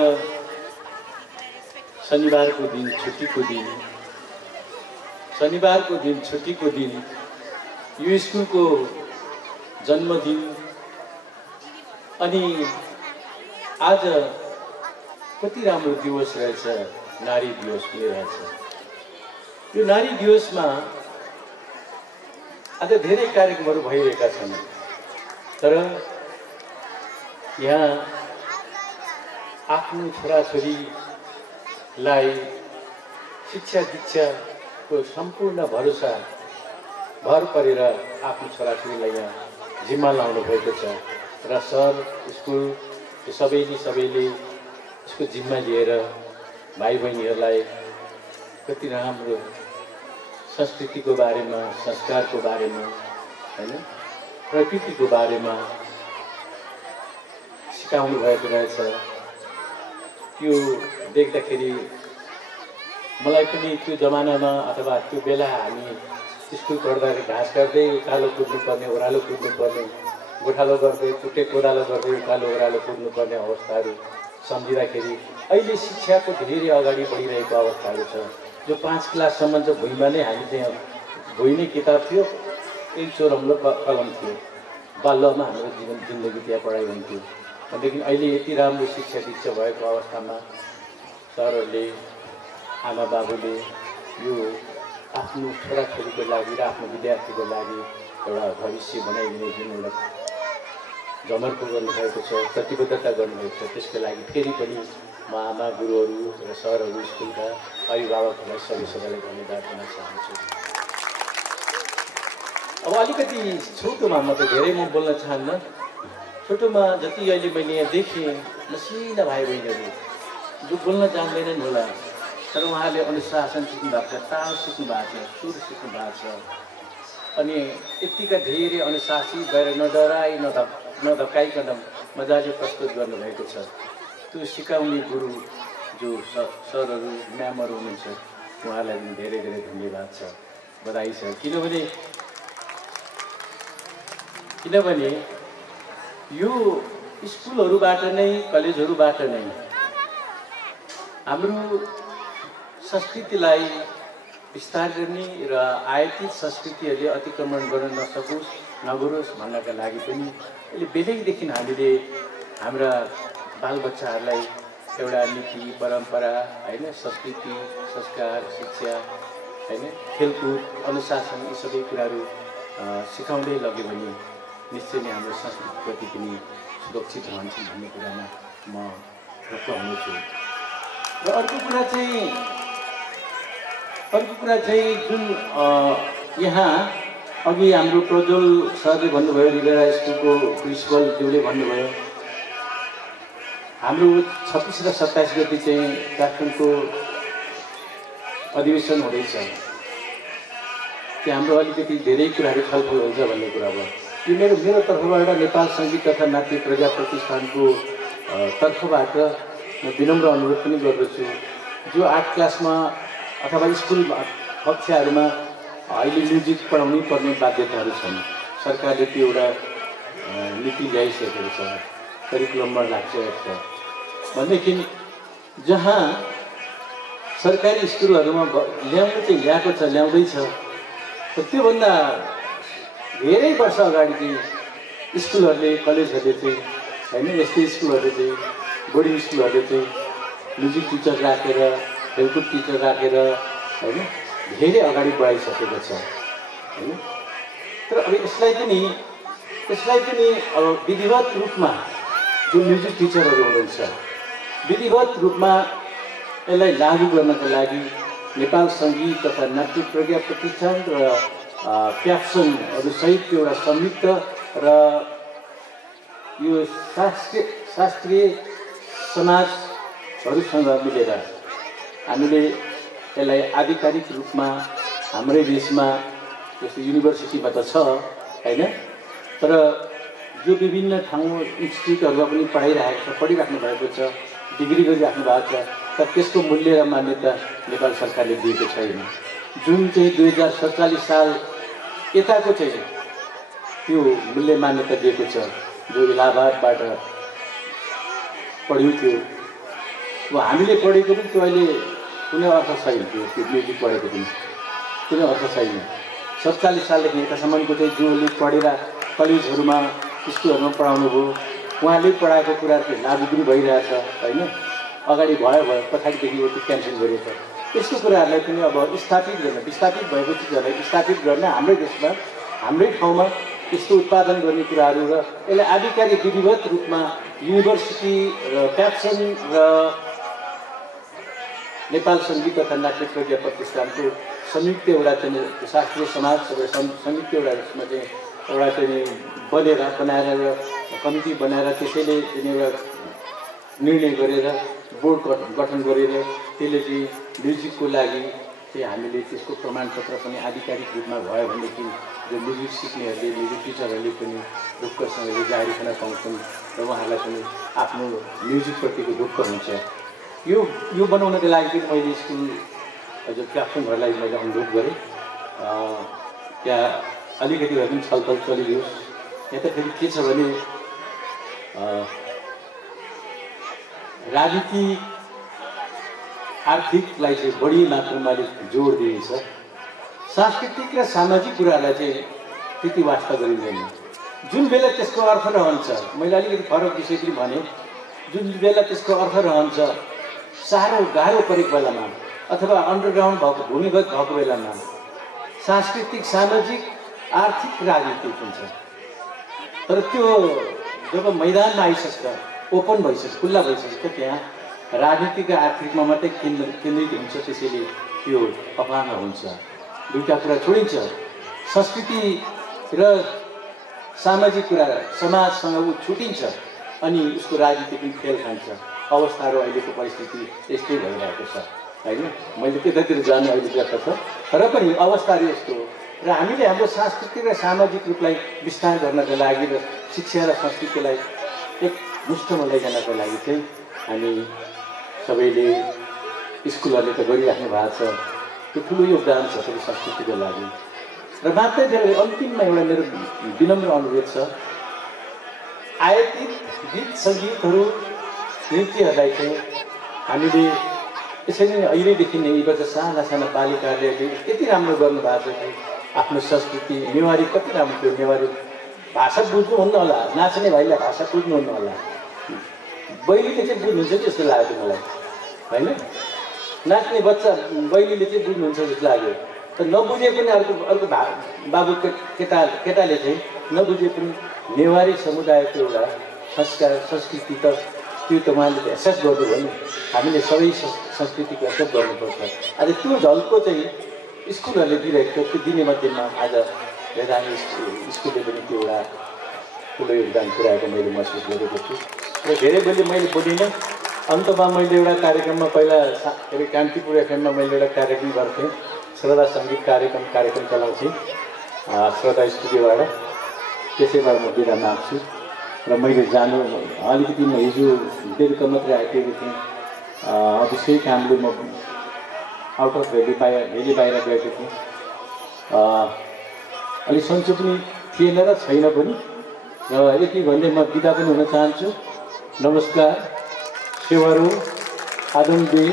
शनिबारको दिन, छुट्टीको दिन, छुट्टीको दिन यो स्कुलको जन्मदिन। अनि आज कति राम्रो दिवस रहेछ, नारी दिवस पनि रहेछ। यो नारी दिवसमा आज धेरै कार्यक्रमहरू भइरहेका छन्, तर यहाँ आफ्नो छोराछोरीलाई शिक्षा दीक्षाको सम्पूर्ण भर परेर आफ्नो छोराछोरीलाई यहाँ जिम्मा लाउनु भएको छ र सर, स्कुल सबैले यसको जिम्मा लिएर भाइ बहिनीहरूलाई कति राम्रो संस्कृतिको बारेमा, संस्कारको बारेमा, हैन, प्रकृतिको बारेमा सिकाउनु भएको रहेछ। त्यो देख्दाखेरि मलाई पनि त्यो जमानामा अथवा त्यो बेला हामी स्कुल पढ्दाखेरि घाँस काट्दै उकालो कुद्नुपर्ने, ओह्रालो कुद्नुपर्ने, गोठालो गर्दै टुटे कोदालो गर्दै उकालो ओह्रालो कुद्नुपर्ने अवस्थाहरू सम्झिँदाखेरि अहिले शिक्षाको धेरै अगाडि बढिरहेको अवस्थाहरू छ। जो 5 क्लाससम्म चाहिँ भुइँमा नै हामी त्यहाँ भुइँ नै किताब थियो, एक चोरम्लो कलम थियो, बाल्यमा हाम्रो जिन्दगी त्यहाँ पढाइ हुन्थ्यो। भनेदेखि अहिले यति राम्रो शिक्षा दीक्षा भएको अवस्थामा सरहरूले, आमा बाबुले यो आफ्नो छोराछोरीको लागि र आफ्नो विद्यार्थीको लागि एउटा भविष्य बनाइदिने जुन एउटा जमर्को गर्नुभएको छ, प्रतिबद्धता गर्नुभएको छ, त्यसको लागि फेरि पनि म आमा गुरुहरू र सरहरू, स्कुलका अभिभावकहरूलाई सबैलाई धन्यवाद दिन चाहन्छु। अब अलिकति छोटोमा, म त धेरै म बोल्न चाहन्न, छोटोमा जति अहिले मैले यहाँ देखेँ मसिना भाइ बहिनीहरू जो बोल्न जान्दैनन् होला, तर उहाँले अनुशासन सिक्नु भएको छ, ताल सिक्नु भएको छ, सुर सिक्नु भएको छ, अनि यत्तिका धेरै अनुशासित भएर नडराई नधकाइकन मजाले प्रस्तुत गर्नुभएको छ। त्यो सिकाउने गुरु जो सरहरू, म्यामहरू हुनुहुन्छ, उहाँलाई पनि धेरै धेरै धन्यवाद छ, बधाई छ। किनभने यो स्कुलहरूबाट नै, कलेजहरूबाट नै हाम्रो संस्कृतिलाई विस्तार गर्ने र आयातित संस्कृतिहरूले अतिक्रमण गर्न नगरोस् भन्नका लागि पनि अहिले बेलैदेखि हामीले हाम्रा बालबच्चाहरूलाई एउटा नीति, परम्परा, हैन, संस्कृति, संस्कार, शिक्षा, हैन, खेलकुद, अनुशासन, यी सबै कुराहरू सिकाउँदै लग्यो भने निश्चय नै हाम्रो संस्कृतिप्रति पनि सुरक्षित रहन्छौँ भन्ने कुरामा म ढुक्क हुनेछु। र अर्को कुरा चाहिँ जुन यहाँ अघि हाम्रो प्रज्वल सरले भन्नुभयो, रिभेरा स्कुलको प्रिन्सिपल ज्यूले भन्नुभयो, हाम्रो 26 र 27 गति चाहिँ काठमाडौँको अधिवेशन हुँदैछ। त्यहाँ हाम्रो अलिकति धेरै कुराहरू छलफल हुन्छ भन्ने कुरा भयो। यो मेरो तर्फबाट नेपाल सङ्गीत तथा नाट्य प्रजा प्रतिष्ठानको तर्फबाट म विनम्र अनुरोध पनि गर्दछु, जो 8 क्लासमा अथवा स्कुल कक्षाहरूमा अहिले म्युजिक पढाउनै पर्ने बाध्यताहरू छन्। सरकारले त्यो एउटा नीति ल्याइसकेको छ, करिकुलममा राखिसकेको छ। भनेदेखि जहाँ सरकारी स्कुलहरूमा ल्याउँदैछ, त्योभन्दा धेरै वर्ष अगाडि चाहिँ स्कुलहरूले, कलेजहरूले चाहिँ, होइन, यस्तै स्कुलहरूले चाहिँ, बोर्डिङ स्कुलहरूले चाहिँ म्युजिक टिचर राखेर, खेलकुद टिचर राखेर, होइन, धेरै अगाडि बढाइसकेको छ, होइन। तर अब यसलाई पनि अब विधिवत रूपमा जो म्युजिक टिचरहरू हुनुहुन्छ, विधिवत रूपमा यसलाई लागू गर्नका लागि नेपाल सङ्गीत तथा नाट्य प्रज्ञा प्रतिष्ठान र प्याप्सनहरू सहित एउटा संयुक्त र यो शास्त्रीय समाजहरूसँग मिलेर हामीले यसलाई आधिकारिक रूपमा हाम्रै देशमा जस्तो युनिभर्सिटीमा त छ, होइन, तर जो विभिन्न ठाउँ इन्स्टिट्युटहरूमा पनि पढिराख्नु भएको छ, डिग्री गरिराख्नु भएको छ, तर त्यसको मूल्य र मान्यता नेपाल सरकारले दिएको छैन। जुन चाहिँ 2047 साल यताको चाहिँ त्यो मूल्य मान्यता दिएको छ, जो इलाहाबादबाट पढ्यो थियो, हामीले पढेको पनि त्यो अहिले कुनै अर्थ छैन। त्यो म्युजिक पढेको पनि कुनै अर्थ छैन। 47 सालदेखि यतासम्मको चाहिँ जोले पढेर कलेजहरूमा, स्कुलहरूमा पढाउनु भयो, उहाँले पढाएको कुराहरू लागु पनि भइरहेछ, होइन। अगाडि भयो पछाडिदेखि त्यो क्यान्सल गरिएको छ। यस्तो कुराहरूलाई पनि अब विस्थापित भएको चिजहरूलाई स्थापित गर्न हाम्रै देशमा, हाम्रै ठाउँमा यस्तो उत्पादन गर्ने कुराहरू र यसलाई आधिकारिक विधिवत रूपमा युनिभर्सिटी र प्याप्सन र नेपाल सङ्गीत तथा नाट्य प्रज्ञा प्रतिष्ठानको संयुक्त एउटा चाहिँ शास्त्रीय समाज संयुक्त एउटा यसमा चाहिँ एउटा चाहिँ बनाएर कमिटी बनाएर त्यसैले एउटा निर्णय गरेर बोर्ड गठन गरेर त्यसले चाहिँ म्युजिकको लागि चाहिँ हामीले त्यसको प्रमाणपत्र पनि आधिकारिक रूपमा भयो भनेदेखि जो म्युजिक सिक्नेहरूले म्युजिक टिचरहरूले पनि ढुक्कसँगले जारी गर्न पाउँछन् र उहाँहरूलाई पनि आफ्नो म्युजिकप्रतिको ढुक्क हुन्छ। यो बनाउनको लागि पनि मैले स्कुल हजुर क्लासरुमहरूलाई मैले अनुरोध गरेँ त्यहाँ अलिकति भए पनि छलफल चलियोस्। यहाँ त फेरि के छ भने राजनीति आर्थिकलाई चाहिँ बढी मात्रामा जोड दिइन्छ, सांस्कृतिक र सामाजिक कुराहरूलाई चाहिँ त्यति वास्ता गरिँदैन। जुन बेला त्यसको अर्थ रहन्छ, मैले अलिकति फरक विषय पनि भने, जुन बेला त्यसको अर्थ रहन्छ साह्रो गाह्रो परेको बेलामा अथवा अन्डरग्राउन्ड भएको भूमिगत भएको बेलामा सांस्कृतिक सामाजिक आर्थिक राजनीतिक हुन्छ। तर त्यो जब मैदानमा आइसक्छ, ओपन भइसक्छ, खुल्ला भइसक्छ, त्यहाँ राजनीतिक र आर्थिकमा मात्रै केन्द्रित हुन्छ। त्यसैले त्यो अपाङ्ग हुन्छ। दुईवटा कुरा छोडिन्छ। संस्कृति र सामाजिक कुरा समाजसँग ऊ छुटिन्छ अनि उसको राजनीति पनि फेल खान्छ। अवस्थाहरू अहिलेको परिस्थिति यस्तै भइरहेको छ होइन। मैले त्यतातिर जानु अहिले व्यर्थ छ, तर पनि अवस्थाहरू यस्तो हो। र हामीले हाम्रो सांस्कृतिक र सामाजिक रूपलाई विस्तार गर्नका लागि र शिक्षा र संस्कृतिलाई एक मुष्टमा लैजानको लागि चाहिँ हामी सबैले स्कुलहरूले त गरिराख्नु भएको छ। त्यो ठुलो योगदान छ सबै संस्कृतिको लागि। र मात्रै धेरै अन्तिममा एउटा मेरो विनम्र अनुरोध छ, आयातित गीत सङ्गीतहरू नृत्यहरूलाई चाहिँ हामीले यसरी नै अहिलेदेखि नै यीबाट साना साना बालिकाहरूले यति राम्रो गर्नुभएको छ कि आफ्नो संस्कृति नेवारी कति राम्रो थियो। नेवारी भाषा बुझ्नुहुन्न होला, नाच्ने भाइलाई भाषा बुझ्नुहुन्न होला, बहिनीले चाहिँ बुझ्नुहुन्छ जस्तो लाग्यो मलाई होइन। नाच्ने बच्चा बहिनीले चाहिँ बुझ्नुहुन्छ जस्तो लाग्यो। तर नबुझे पनि अर्को बाबु केटाले चाहिँ नबुझे पनि नेवारी समुदायको एउटा संस्कार संस्कृति त त्यो त उहाँले एक्सेप्ट गर्नुभयो नि। हामीले सबै संस्कृतिको एक्सेप्ट गर्नुपर्छ। आज त्यो झल्को चाहिँ स्कुलहरूले दिइरहेको त्यो दिने मध्येमा आज वेदान्त स्कुलले पनि त्यो एउटा ठुलो योगदान पुऱ्याएको मैले महसुस गरेको छु। र धेरै मैले बोलिनँ। अन्तमा मैले एउटा कार्यक्रममा पहिला कान्तिपुर एफएममा मैले एउटा कार्यक्रम गर्थेँ, श्रद्धा सङ्गीत कार्यक्रम चलाउँथेँ श्रद्धा स्टुडियोबाट। त्यसैबाट म बिदा माग्छु। र मैले जानु अलिकति म हिजो बेलुका मात्रै आइपुगेको थिएँ। त्यसकै कामले म आउट अफ भेली बाहिर गएको थिएँ। अलिक सन्चो पनि थिएन र छैन पनि। र यति भन्दै म बिदा पनि हुन चाहन्छु। नमस्कार। सेवारो आदमबे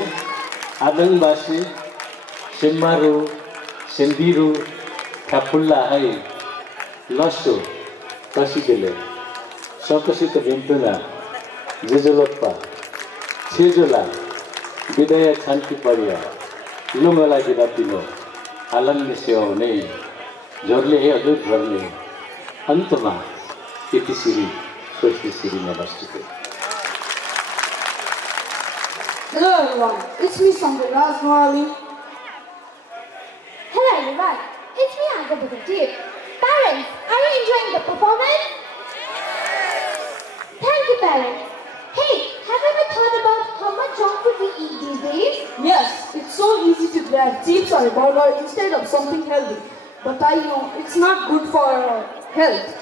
आदलबासी सेम्मारो सेन्दिरो थाफुल्ला है लसो कसिकेले सकसित भेम्टुना जेजोलप्पा छेजोला विदय शान्ति परिया लुङ्गला बिदापिलो आलम्य सेवाउने झोरले हे हजुर झोरले अन्तमा यति श्री स्वस्ति श्री नमस्ते। Hello everyone, it's me Sanjay Rajmali. Hello everyone, it's me Anka Bukati. Parents, are you enjoying the performance? Thank you parents. Hey, have you ever thought about how much junk food we eat these days? Yes, it's so easy to grab chips or a burger instead of something healthy. But I know it's not good for our health.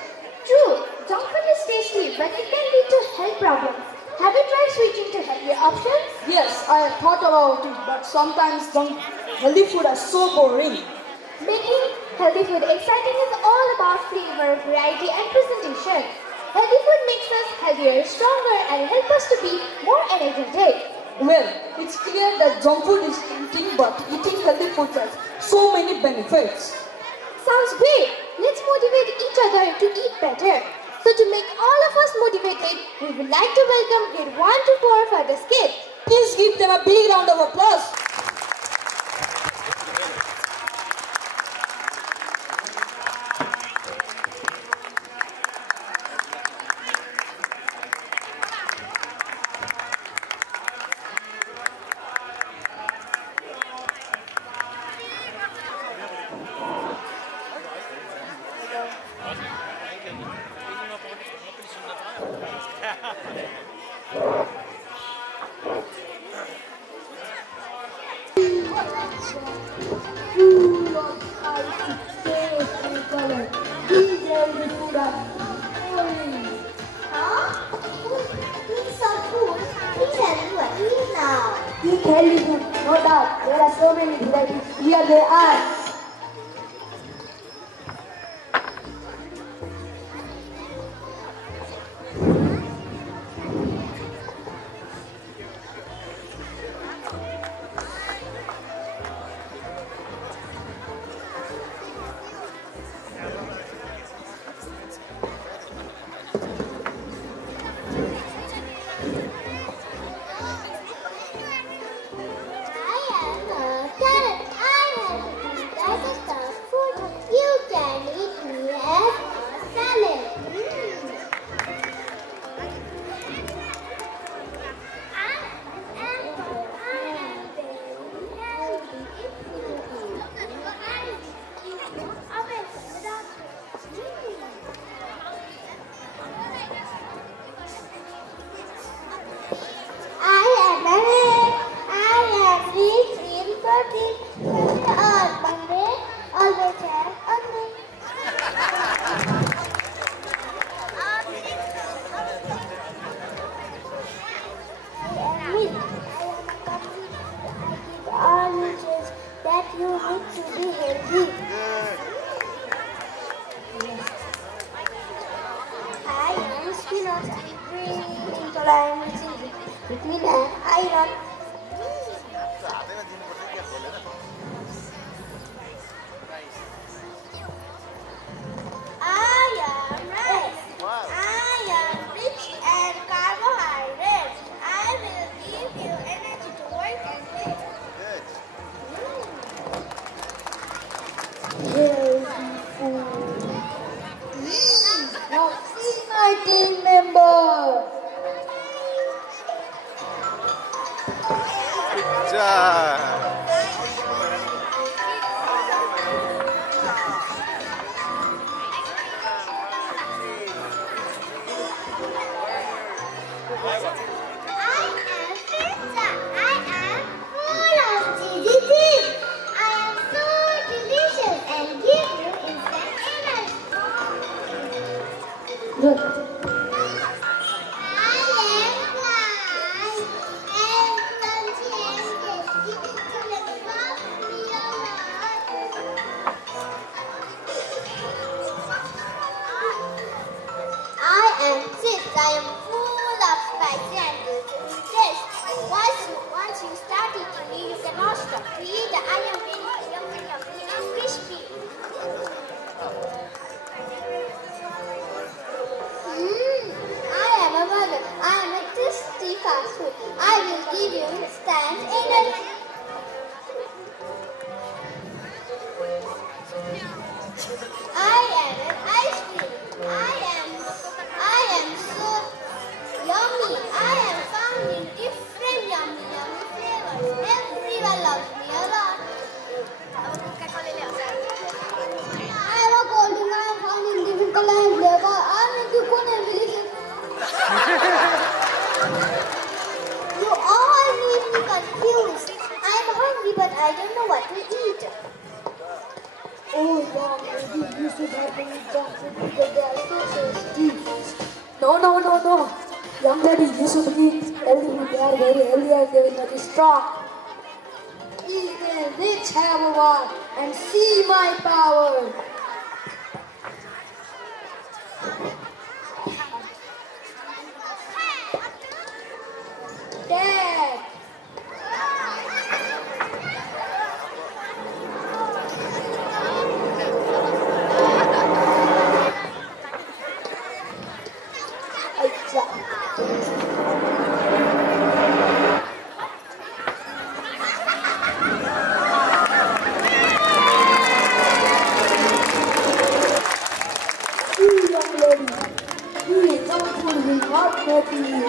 True, junk food is tasty but it can lead to health problems. Have you tried switching to healthier options? Yes, I have thought about it, but sometimes healthy food is so boring. Making healthy food exciting is all about flavor, variety and presentation. Healthy food makes us healthier, stronger and help us to be more energetic. Well, it's clear that junk food is tempting, but eating healthy food has so many benefits. Sounds great. Let's motivate each other to eat better. So to make all of us motivated, we would like to welcome grade 1 to 4 for the skit. Please give them a big round of applause. so many varieties. Here they are. No. Young lady, you should eat healthy. They are very healthy and they will be strong. Eat the rich have a one and see my power. Dad.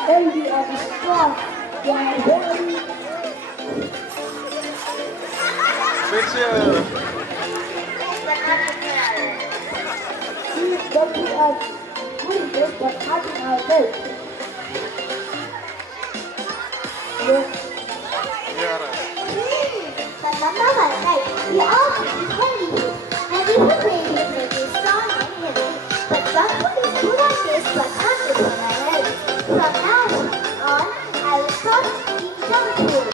Healthy and strong. They are very healthy and good, but not in our health. Yes.